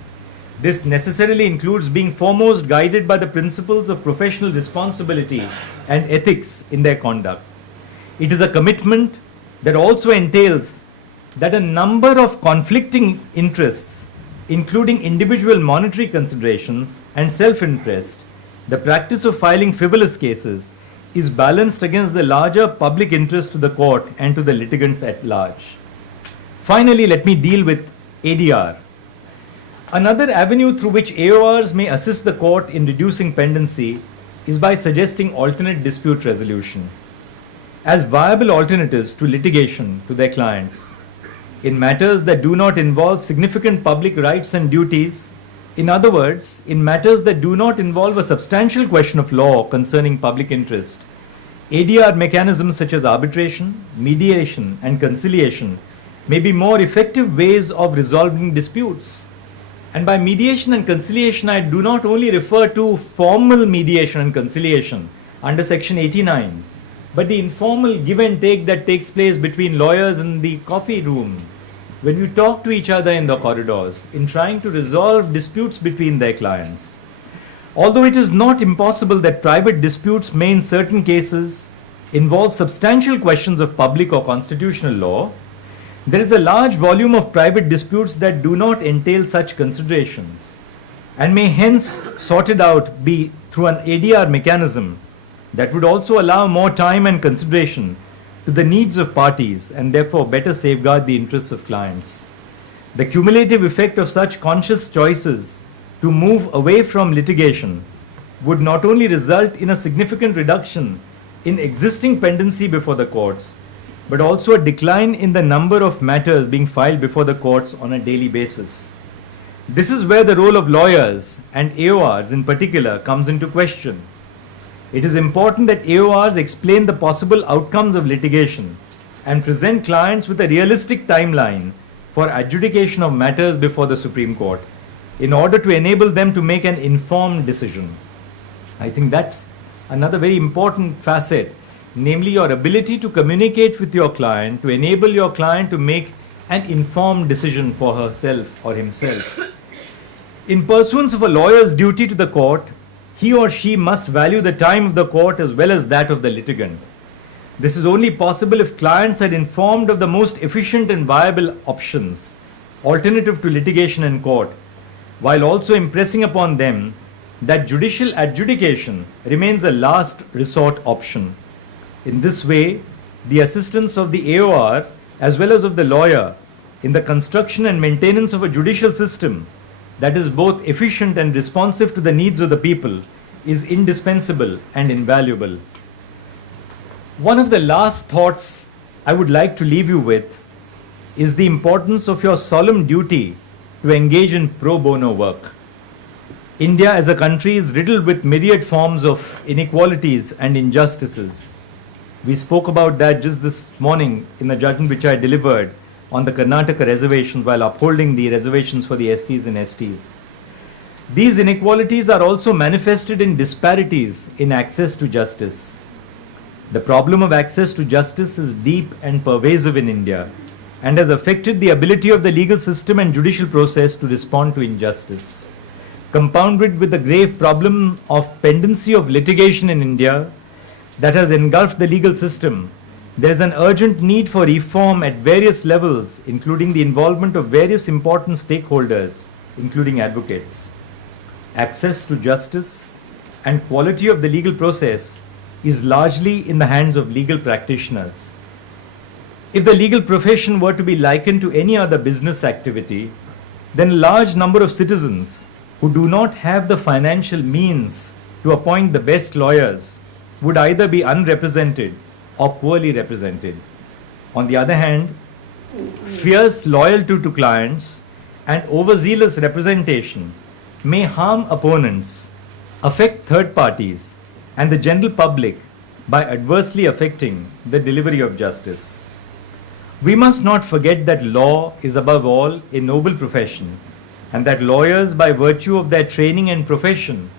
This necessarily includes being foremost guided by the principles of professional responsibility and ethics in their conduct. It is a commitment that also entails that a number of conflicting interests, including individual monetary considerations and self-interest, the practice of filing frivolous cases, is balanced against the larger public interest to the court and to the litigants at large. Finally, let me deal with ADR. Another avenue through which AORs may assist the court in reducing pendency is by suggesting alternate dispute resolution as viable alternatives to litigation to their clients in matters that do not involve significant public rights and duties. In other words, in matters that do not involve a substantial question of law concerning public interest, ADR mechanisms such as arbitration, mediation, and conciliation may be more effective ways of resolving disputes. And by mediation and conciliation, I do not only refer to formal mediation and conciliation under Section 89, but the informal give and take that takes place between lawyers in the coffee room, when you talk to each other in the corridors, in trying to resolve disputes between their clients. Although it is not impossible that private disputes may in certain cases involve substantial questions of public or constitutional law, there is a large volume of private disputes that do not entail such considerations and may hence sorted out be through an ADR mechanism that would also allow more time and consideration to the needs of parties and therefore better safeguard the interests of clients. The cumulative effect of such conscious choices to move away from litigation would not only result in a significant reduction in existing pendency before the courts, but also a decline in the number of matters being filed before the courts on a daily basis. This is where the role of lawyers and AORs in particular comes into question. It is important that AORs explain the possible outcomes of litigation and present clients with a realistic timeline for adjudication of matters before the Supreme Court in order to enable them to make an informed decision. I think that's another very important facet, namely your ability to communicate with your client, to enable your client to make an informed decision for herself or himself. In pursuance of a lawyer's duty to the court, he or she must value the time of the court as well as that of the litigant. This is only possible if clients are informed of the most efficient and viable options, alternative to litigation in court, while also impressing upon them that judicial adjudication remains a last resort option. In this way, the assistance of the AOR as well as of the lawyer in the construction and maintenance of a judicial system that is both efficient and responsive to the needs of the people is indispensable and invaluable. One of the last thoughts I would like to leave you with is the importance of your solemn duty to engage in pro bono work. India as a country is riddled with myriad forms of inequalities and injustices. We spoke about that just this morning in the judgment which I delivered on the Karnataka reservations while upholding the reservations for the SCs and STs. These inequalities are also manifested in disparities in access to justice. The problem of access to justice is deep and pervasive in India and has affected the ability of the legal system and judicial process to respond to injustice. Compounded with the grave problem of pendency of litigation in India that has engulfed the legal system, there is an urgent need for reform at various levels, including the involvement of various important stakeholders, including advocates. Access to justice and quality of the legal process is largely in the hands of legal practitioners. If the legal profession were to be likened to any other business activity, then a large number of citizens who do not have the financial means to appoint the best lawyers would either be unrepresented or poorly represented. On the other hand, fierce loyalty to clients and overzealous representation may harm opponents, affect third parties, and the general public by adversely affecting the delivery of justice. We must not forget that law is above all a noble profession, and that lawyers, by virtue of their training and profession,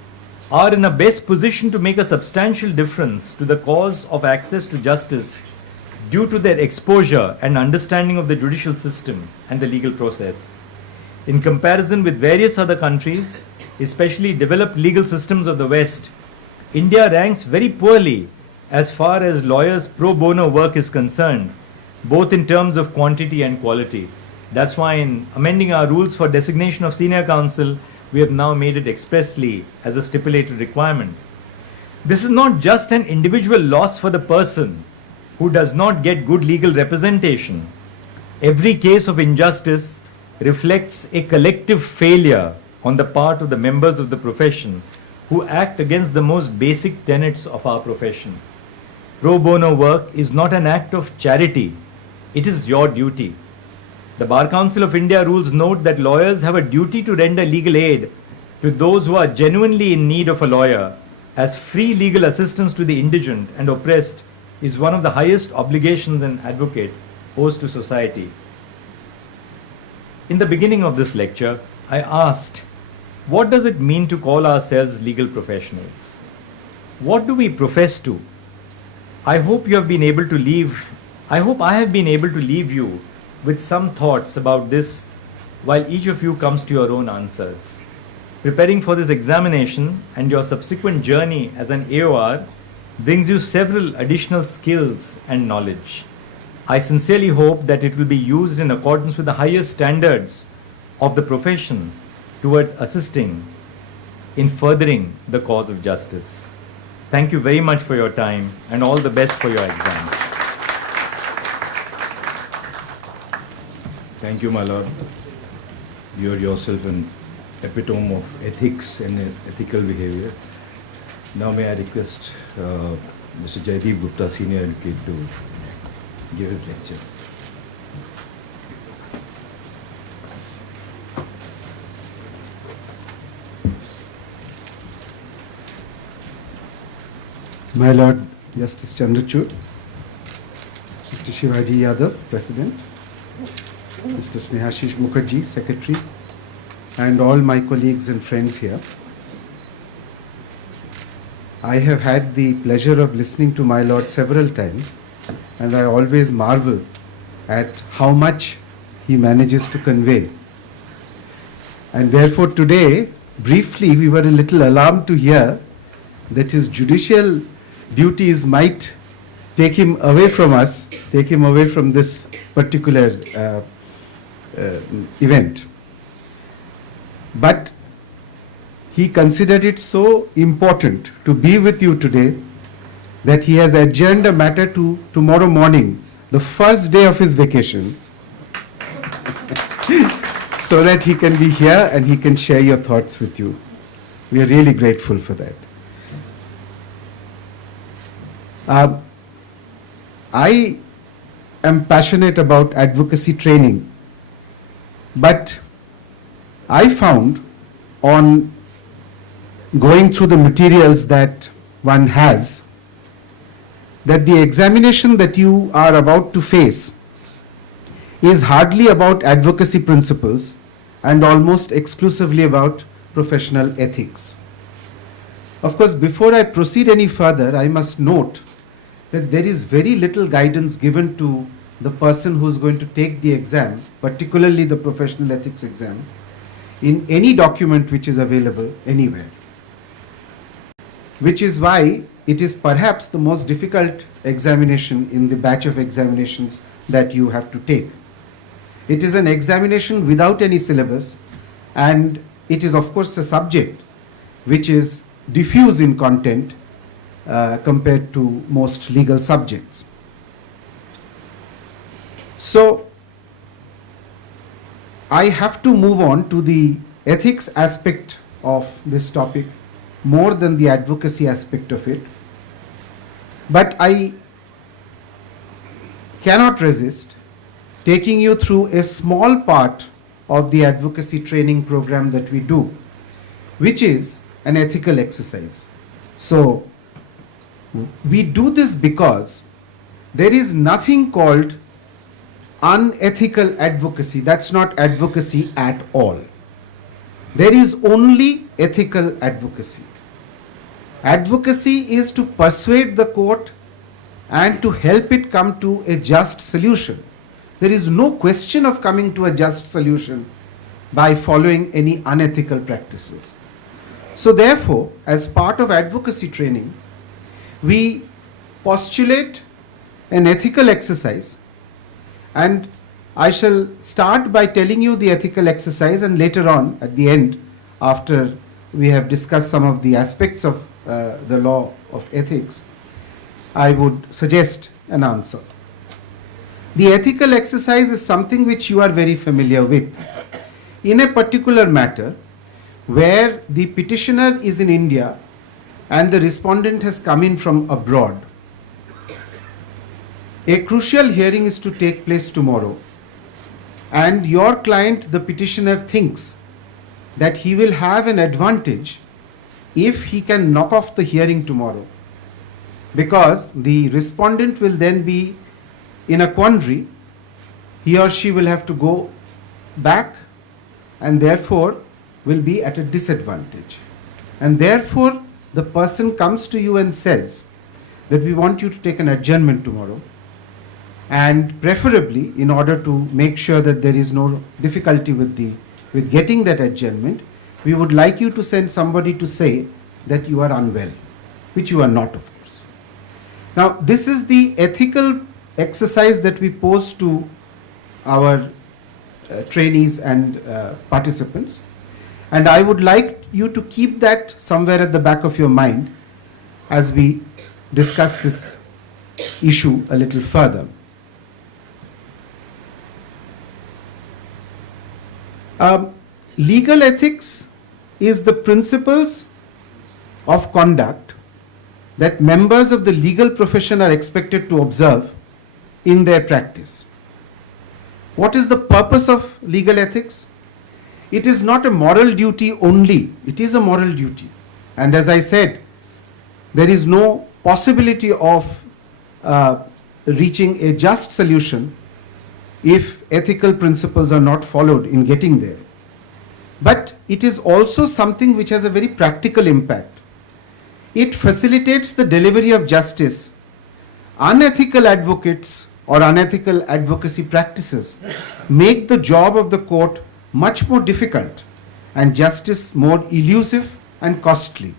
are in a best position to make a substantial difference to the cause of access to justice due to their exposure and understanding of the judicial system and the legal process. In comparison with various other countries, especially developed legal systems of the West, India ranks very poorly as far as lawyers' pro bono work is concerned, both in terms of quantity and quality. That's why in amending our rules for designation of senior counsel, we have now made it expressly as a stipulated requirement. This is not just an individual loss for the person who does not get good legal representation. Every case of injustice reflects a collective failure on the part of the members of the profession who act against the most basic tenets of our profession. Pro bono work is not an act of charity, it is your duty. The Bar Council of India rules note that lawyers have a duty to render legal aid to those who are genuinely in need of a lawyer, as free legal assistance to the indigent and oppressed is one of the highest obligations an advocate owes to society. In the beginning of this lecture, I asked, what does it mean to call ourselves legal professionals? What do we profess to? I hope I have been able to leave you with some thoughts about this while each of you comes to your own answers. Preparing for this examination and your subsequent journey as an AOR brings you several additional skills and knowledge. I sincerely hope that it will be used in accordance with the highest standards of the profession towards assisting in furthering the cause of justice. Thank you very much for your time and all the best for your exams. Thank you, my lord. You are yourself an epitome of ethics and ethical behavior. Now may I request Mr. Jaideep Gupta, Senior Advocate, to give his lecture. My Lord Justice Chandrachud, Mr. Shivaji Yadav, President, Mr. Snehashish Mukherjee, Secretary, and all my colleagues and friends here. I have had the pleasure of listening to my Lord several times, and I always marvel at how much he manages to convey. And therefore today, briefly, we were a little alarmed to hear that his judicial duties might take him away from us, take him away from this particular event. But he considered it so important to be with you today that he has adjourned a matter to tomorrow morning, the first day of his vacation, so that he can be here and he can share your thoughts with you. We are really grateful for that. I am passionate about advocacy training, but I found on going through the materials that one has that the examination that you are about to face is hardly about advocacy principles and almost exclusively about professional ethics. Of course, before I proceed any further, I must note that there is very little guidance given to the person who is going to take the exam, particularly the professional ethics exam, in any document which is available anywhere. Which is why it is perhaps the most difficult examination in the batch of examinations that you have to take. It is an examination without any syllabus, and it is of course a subject which is diffuse in content compared to most legal subjects. So I have to move on to the ethics aspect of this topic more than the advocacy aspect of it. But I cannot resist taking you through a small part of the advocacy training program that we do, which is an ethical exercise. So we do this because there is nothing called unethical advocacy. That's not advocacy at all. There is only ethical advocacy. Advocacy is to persuade the court and to help it come to a just solution. There is no question of coming to a just solution by following any unethical practices. So therefore, as part of advocacy training, we postulate an ethical exercise, and I shall start by telling you the ethical exercise, and later on at the end, after we have discussed some of the aspects of the law of ethics, I would suggest an answer. The ethical exercise is something which you are very familiar with. In a particular matter where the petitioner is in India and the respondent has come in from abroad, a crucial hearing is to take place tomorrow, and your client, the petitioner, thinks that he will have an advantage if he can knock off the hearing tomorrow, because the respondent will then be in a quandary. He or she will have to go back and therefore will be at a disadvantage. And therefore the person comes to you and says that we want you to take an adjournment tomorrow, and preferably, in order to make sure that there is no difficulty with getting that adjournment, we would like you to send somebody to say that you are unwell, which you are not, of course. Now, this is the ethical exercise that we pose to our trainees and participants, and I would like you to keep that somewhere at the back of your mind as we discuss this issue a little further. Legal ethics is the principles of conduct that members of the legal profession are expected to observe in their practice. What is the purpose of legal ethics? It is not a moral duty only, it is a moral duty. And as I said, there is no possibility of reaching a just solution if ethical principles are not followed in getting there. But it is also something which has a very practical impact. It facilitates the delivery of justice. Unethical advocates or unethical advocacy practices make the job of the court much more difficult and justice more elusive and costly.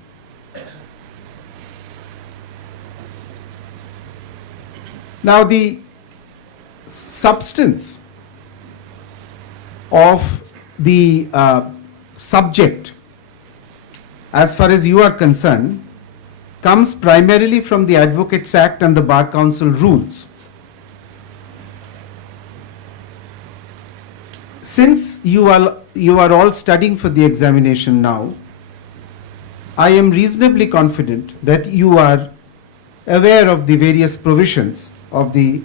Now, the substance of the subject, as far as you are concerned, comes primarily from the Advocates Act and the Bar Council rules. Since you are all studying for the examination now, I am reasonably confident that you are aware of the various provisions of the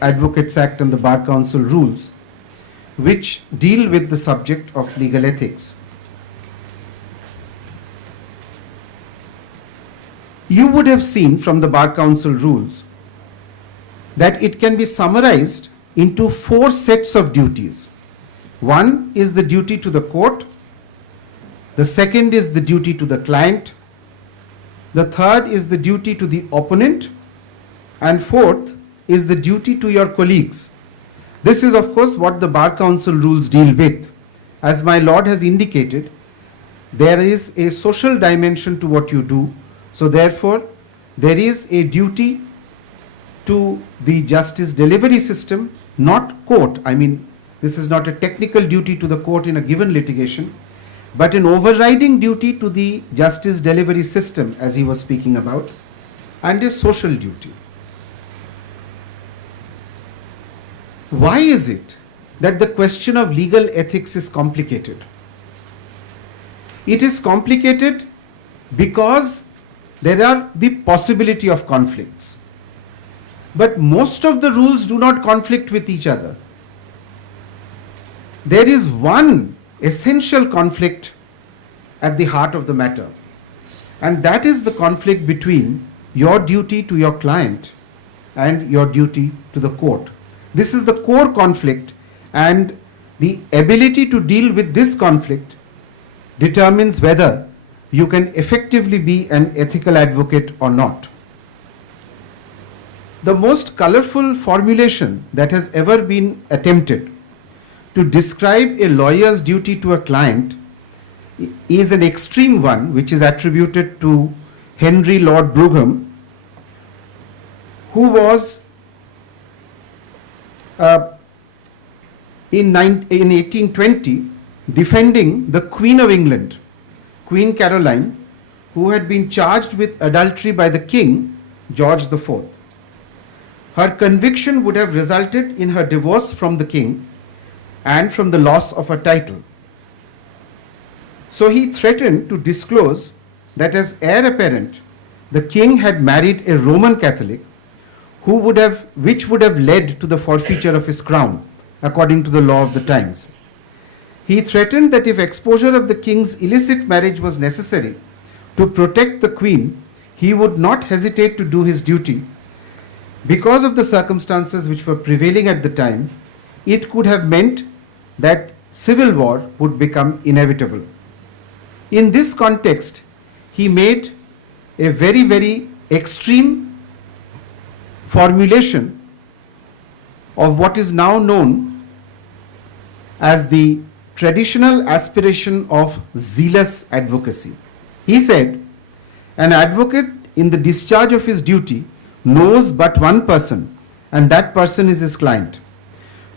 Advocates Act and the Bar Council rules which deal with the subject of legal ethics. You would have seen from the Bar Council rules that it can be summarized into 4 sets of duties. One is the duty to the court, the second is the duty to the client, the third is the duty to the opponent, and fourth is the duty to your colleagues. This is of course what the Bar Council rules deal with. As my Lord has indicated, there is a social dimension to what you do, so therefore there is a duty to the justice delivery system, not court. I mean, this is not a technical duty to the court in a given litigation, but an overriding duty to the justice delivery system, as he was speaking about, and a social duty. Why is it that the question of legal ethics is complicated? It is complicated because there are the possibility of conflicts. But most of the rules do not conflict with each other. There is one essential conflict at the heart of the matter, and that is the conflict between your duty to your client and your duty to the court. This is the core conflict, and the ability to deal with this conflict determines whether you can effectively be an ethical advocate or not. The most colorful formulation that has ever been attempted to describe a lawyer's duty to a client is an extreme one, which is attributed to Henry Lord Brougham, who was in 1820 defending the Queen of England, Queen Caroline, who had been charged with adultery by the King, George IV. Her conviction would have resulted in her divorce from the king and from the loss of her title. So he threatened to disclose that as heir apparent, the king had married a Roman Catholic which would have led to the forfeiture of his crown, according to the law of the times. He threatened that if exposure of the king's illicit marriage was necessary to protect the queen, he would not hesitate to do his duty. Because of the circumstances which were prevailing at the time, it could have meant that civil war would become inevitable. In this context, he made a very, very extreme formulation of what is now known as the traditional aspiration of zealous advocacy. He said, an advocate in the discharge of his duty knows but one person, and that person is his client.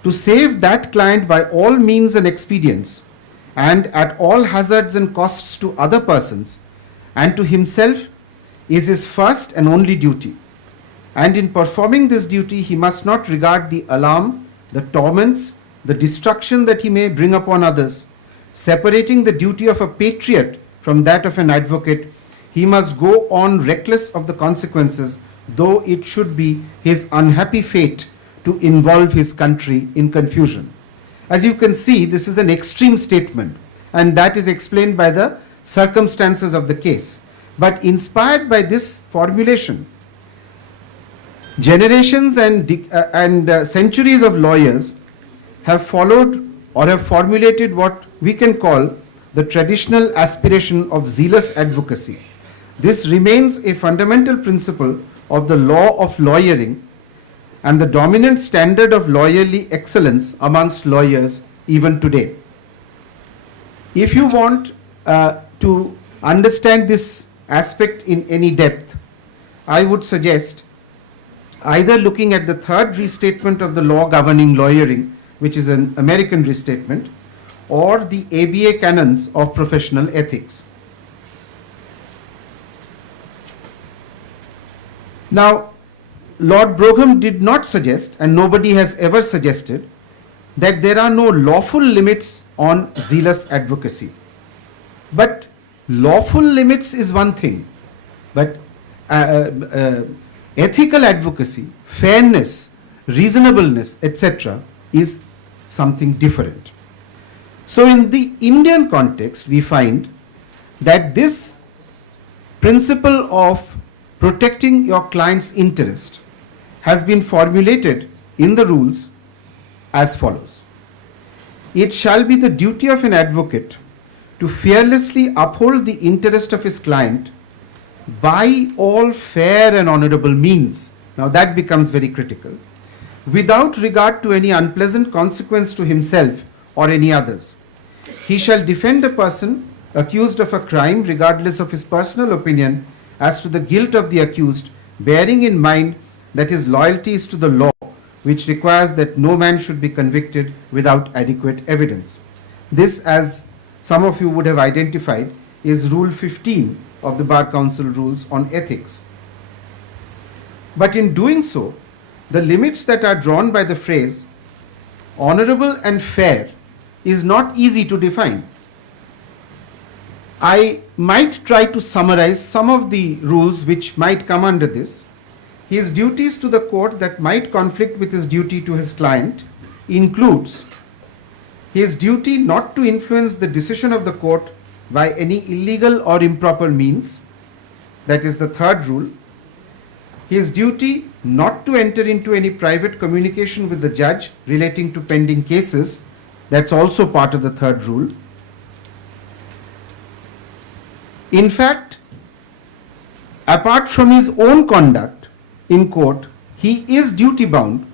To save that client by all means and expedients, and at all hazards and costs to other persons, and to himself, is his first and only duty. And in performing this duty, he must not regard the alarm, the torments, the destruction that he may bring upon others. Separating the duty of a patriot from that of an advocate, he must go on reckless of the consequences, though it should be his unhappy fate to involve his country in confusion. As you can see, this is an extreme statement, and that is explained by the circumstances of the case. But inspired by this formulation, generations and centuries of lawyers have followed or have formulated what we can call the traditional aspiration of zealous advocacy. This remains a fundamental principle of the law of lawyering and the dominant standard of lawyerly excellence amongst lawyers even today. If you want to understand this aspect in any depth, I would suggest either looking at the third restatement of the law governing lawyering, which is an American restatement, or the ABA canons of professional ethics. Now, Lord Brougham did not suggest, and nobody has ever suggested, that there are no lawful limits on zealous advocacy. But lawful limits is one thing, but ethical advocacy, fairness, reasonableness, etc. is something different. So in the Indian context, we find that this principle of protecting your client's interest has been formulated in the rules as follows. It shall be the duty of an advocate to fearlessly uphold the interest of his client by all fair and honorable means. Now that becomes very critical. Without regard to any unpleasant consequence to himself or any others. He shall defend a person accused of a crime regardless of his personal opinion as to the guilt of the accused, bearing in mind that his loyalty is to the law, which requires that no man should be convicted without adequate evidence. This, as some of you would have identified, is Rule 15 of the Bar Council rules on ethics. But in doing so, the limits that are drawn by the phrase honorable and fair is not easy to define. I might try to summarize some of the rules which might come under this. His duties to the court that might conflict with his duty to his client includes his duty not to influence the decision of the court by any illegal or improper means. That is the third rule. His duty not to enter into any private communication with the judge relating to pending cases. That's also part of the third rule. In fact, apart from his own conduct in court, he is duty bound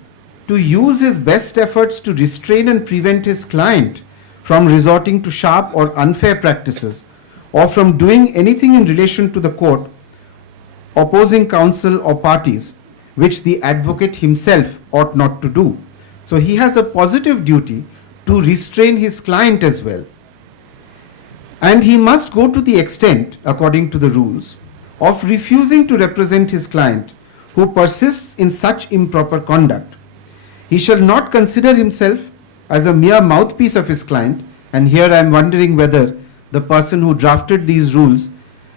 to use his best efforts to restrain and prevent his client from resorting to sharp or unfair practices or from doing anything in relation to the court, opposing counsel or parties, which the advocate himself ought not to do. So he has a positive duty to restrain his client as well. And he must go to the extent, according to the rules, of refusing to represent his client who persists in such improper conduct. He shall not consider himself as a mere mouthpiece of his client, and here I am wondering whether the person who drafted these rules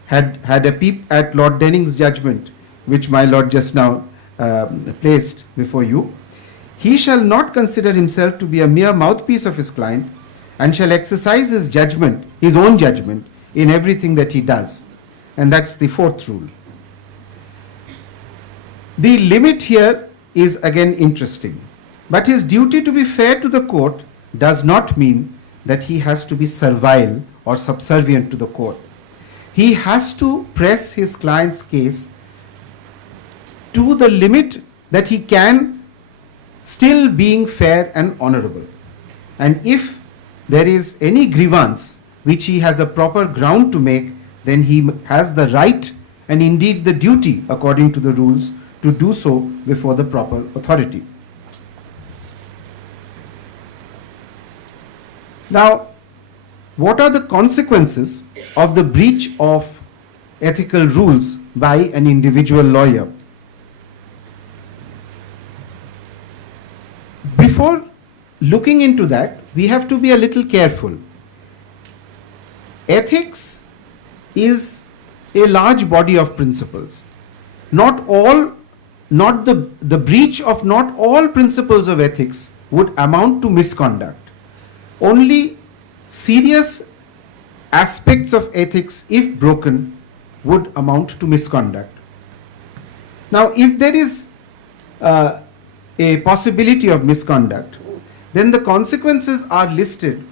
had a peep at Lord Denning's judgment, which my Lord just now placed before you. He shall not consider himself to be a mere mouthpiece of his client and shall exercise his judgment, his own judgment, in everything that he does. And that's the fourth rule. The limit here is again interesting. But his duty to be fair to the court does not mean that he has to be servile or subservient to the court. He has to press his client's case to the limit that he can, still being fair and honorable. And if there is any grievance which he has a proper ground to make, then he has the right and indeed the duty, according to the rules, to do so before the proper authority. Now, what are the consequences of the breach of ethical rules by an individual lawyer? Before looking into that, we have to be a little careful. Ethics is a large body of principles. The breach of not all principles of ethics would amount to misconduct. Only serious aspects of ethics, if broken, would amount to misconduct. Now, if there is a possibility of misconduct, then the consequences are listed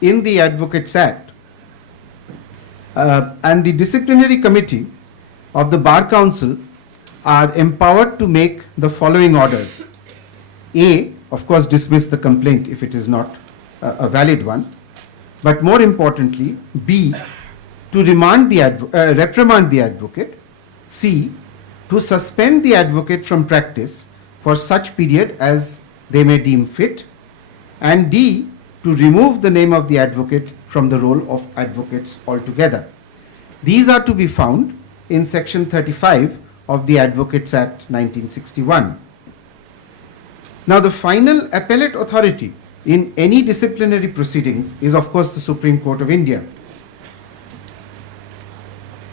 in the Advocates Act. And the disciplinary committee of the Bar Council are empowered to make the following orders. A, of course, dismiss the complaint if it is not a valid one. But more importantly, B, to reprimand the advocate. C, to suspend the advocate from practice for such period as they may deem fit. And D, to remove the name of the advocate from the roll of advocates altogether. These are to be found in section 35 of the Advocates Act 1961. Now, the final appellate authority in any disciplinary proceedings is of course the Supreme Court of India.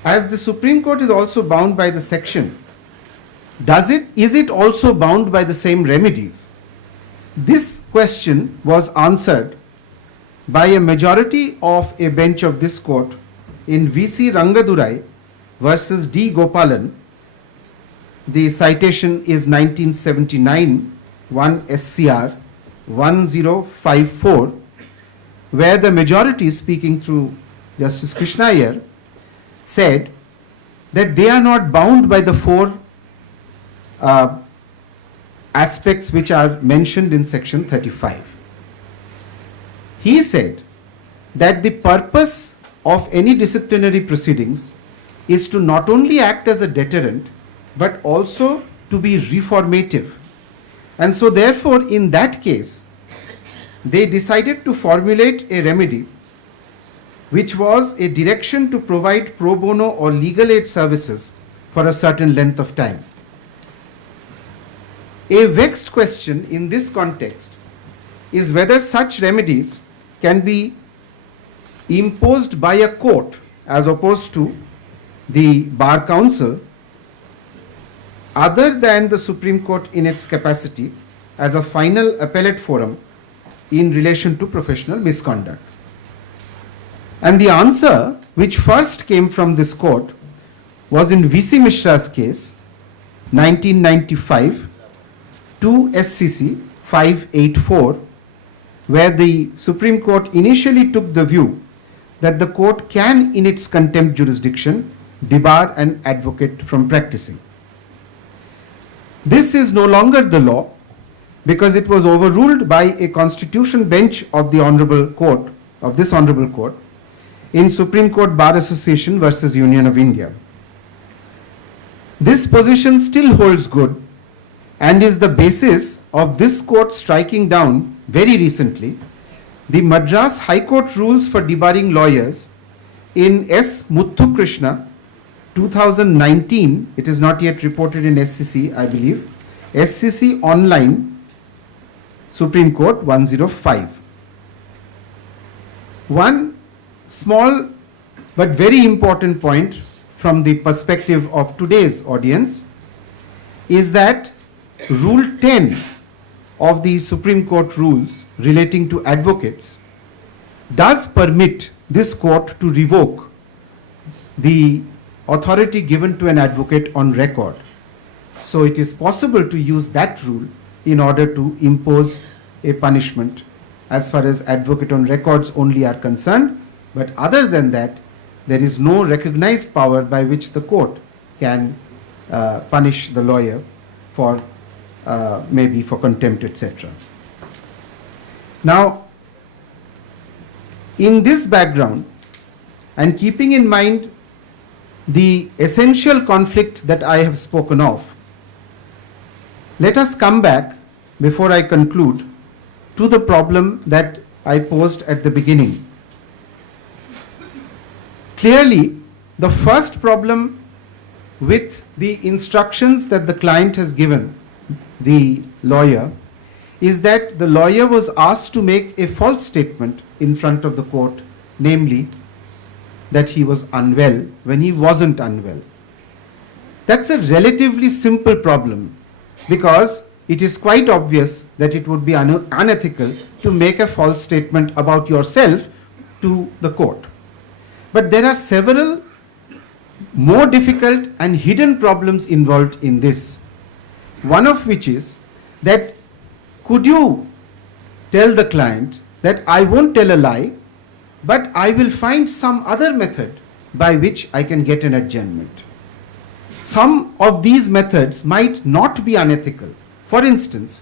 As the Supreme Court is also bound by the section, is it also bound by the same remedies? This question was answered by a majority of a bench of this court in V.C. Rangadurai versus D. Gopalan. The citation is 1979, 1 SCR 1054, where the majority, speaking through Justice Krishna Iyer, said that they are not bound by the four aspects which are mentioned in section 35. He said that the purpose of any disciplinary proceedings is to not only act as a deterrent but also to be reformative. And so therefore in that case they decided to formulate a remedy which was a direction to provide pro bono or legal aid services for a certain length of time. A vexed question in this context is whether such remedies can be imposed by a court as opposed to the Bar Council other than the Supreme Court in its capacity as a final appellate forum in relation to professional misconduct. And the answer which first came from this court was in V.C. Mishra's case, 1995, 2 SCC 584, where the Supreme Court initially took the view that the court can, in its contempt jurisdiction, debar an advocate from practicing. This is no longer the law because it was overruled by a constitution bench of the Honorable Court, of this Honorable Court, in Supreme Court Bar Association versus Union of India. This position still holds good and is the basis of this court striking down very recently the Madras High Court rules for debarring lawyers in S. Muthu Krishna 2019. It is not yet reported in SCC, I believe. SCC Online, Supreme Court 105. One small but very important point from the perspective of today's audience is that Rule 10 of the Supreme Court rules relating to advocates does permit this court to revoke the authority given to an advocate on record. So it is possible to use that rule in order to impose a punishment as far as advocate on records only are concerned. But other than that, there is no recognized power by which the court can punish the lawyer for maybe for contempt, etc. Now, in this background, and keeping in mind the essential conflict that I have spoken of, let us come back, before I conclude, to the problem that I posed at the beginning. Clearly, the first problem with the instructions that the client has given the lawyer is that the lawyer was asked to make a false statement in front of the court, namely that he was unwell when he wasn't unwell. That's a relatively simple problem because it is quite obvious that it would be unethical to make a false statement about yourself to the court. But there are several more difficult and hidden problems involved in this. One of which is that could you tell the client that I won't tell a lie, but I will find some other method by which I can get an adjournment. Some of these methods might not be unethical. For instance,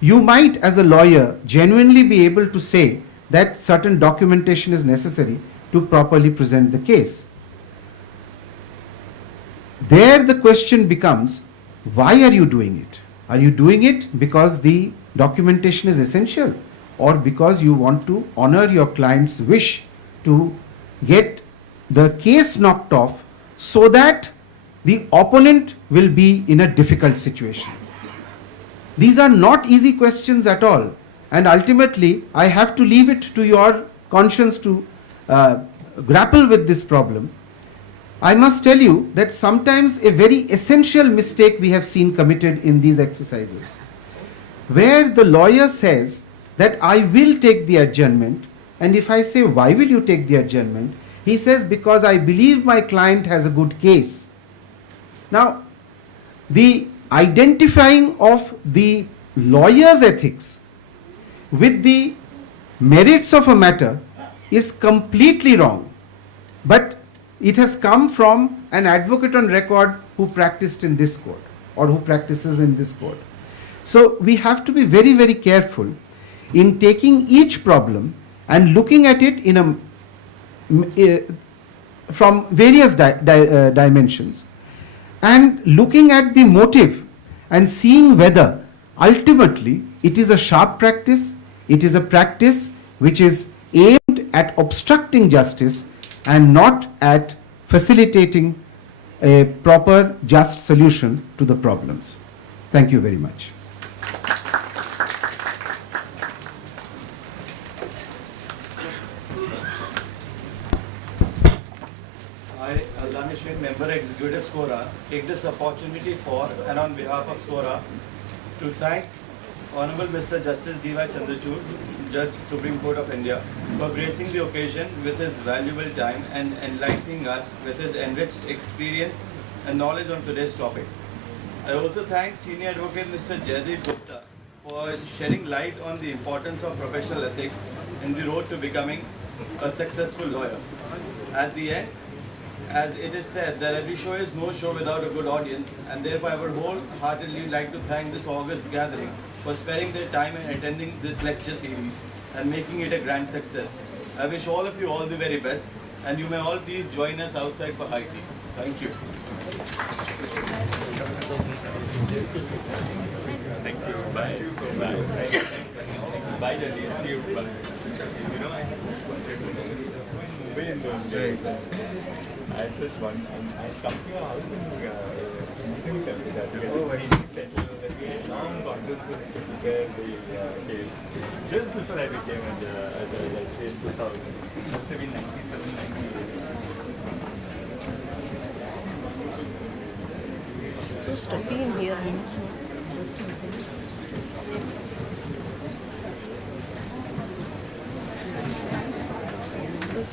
you might as a lawyer genuinely be able to say that certain documentation is necessary to properly present the case. There the question becomes, why are you doing it? Are you doing it because the documentation is essential, or because you want to honor your client's wish to get the case knocked off so that the opponent will be in a difficult situation? These are not easy questions at all, and ultimately I have to leave it to your conscience to grapple with this problem. I must tell you that sometimes a very essential mistake we have seen committed in these exercises, where the lawyer says that I will take the adjournment, and if I say, why will you take the adjournment? He says, because I believe my client has a good case. Now, the identifying of the lawyer's ethics with the merits of a matter is completely wrong. But it has come from an advocate on record who practiced in this court or who practices in this court. So we have to be very, very careful in taking each problem and looking at it in from various dimensions, and looking at the motive and seeing whether ultimately it is a sharp practice, it is a practice which is aimed at obstructing justice and not at facilitating a proper, just solution to the problems. Thank you very much. I, Al-Damishwin, Member Executive SCORA, take this opportunity for and on behalf of SCORA to thank Hon'ble Mr. Justice D.Y. Chandrachud, Judge Supreme Court of India, for gracing the occasion with his valuable time and enlightening us with his enriched experience and knowledge on today's topic. I also thank Senior Advocate Mr. Jaideep Gupta for shedding light on the importance of professional ethics in the road to becoming a successful lawyer. At the end, as it is said, that every show is no show without a good audience, and therefore I would wholeheartedly like to thank this august gathering for sparing their time and attending this lecture series and making it a grand success. I wish all of you all the very best, and you may all please join us outside for high tea. Thank you. Thank you. Bye. Bye. Bye, Jaideep. See you. Bye. You know, I had wanted to Mumbai in those days. I had such one, and I come to your house in Calcutta to get the settled, that we had long conferences to prepare the case. Just before I became a judge in 2000, must have been 97, 98. It's so stuffy in here. This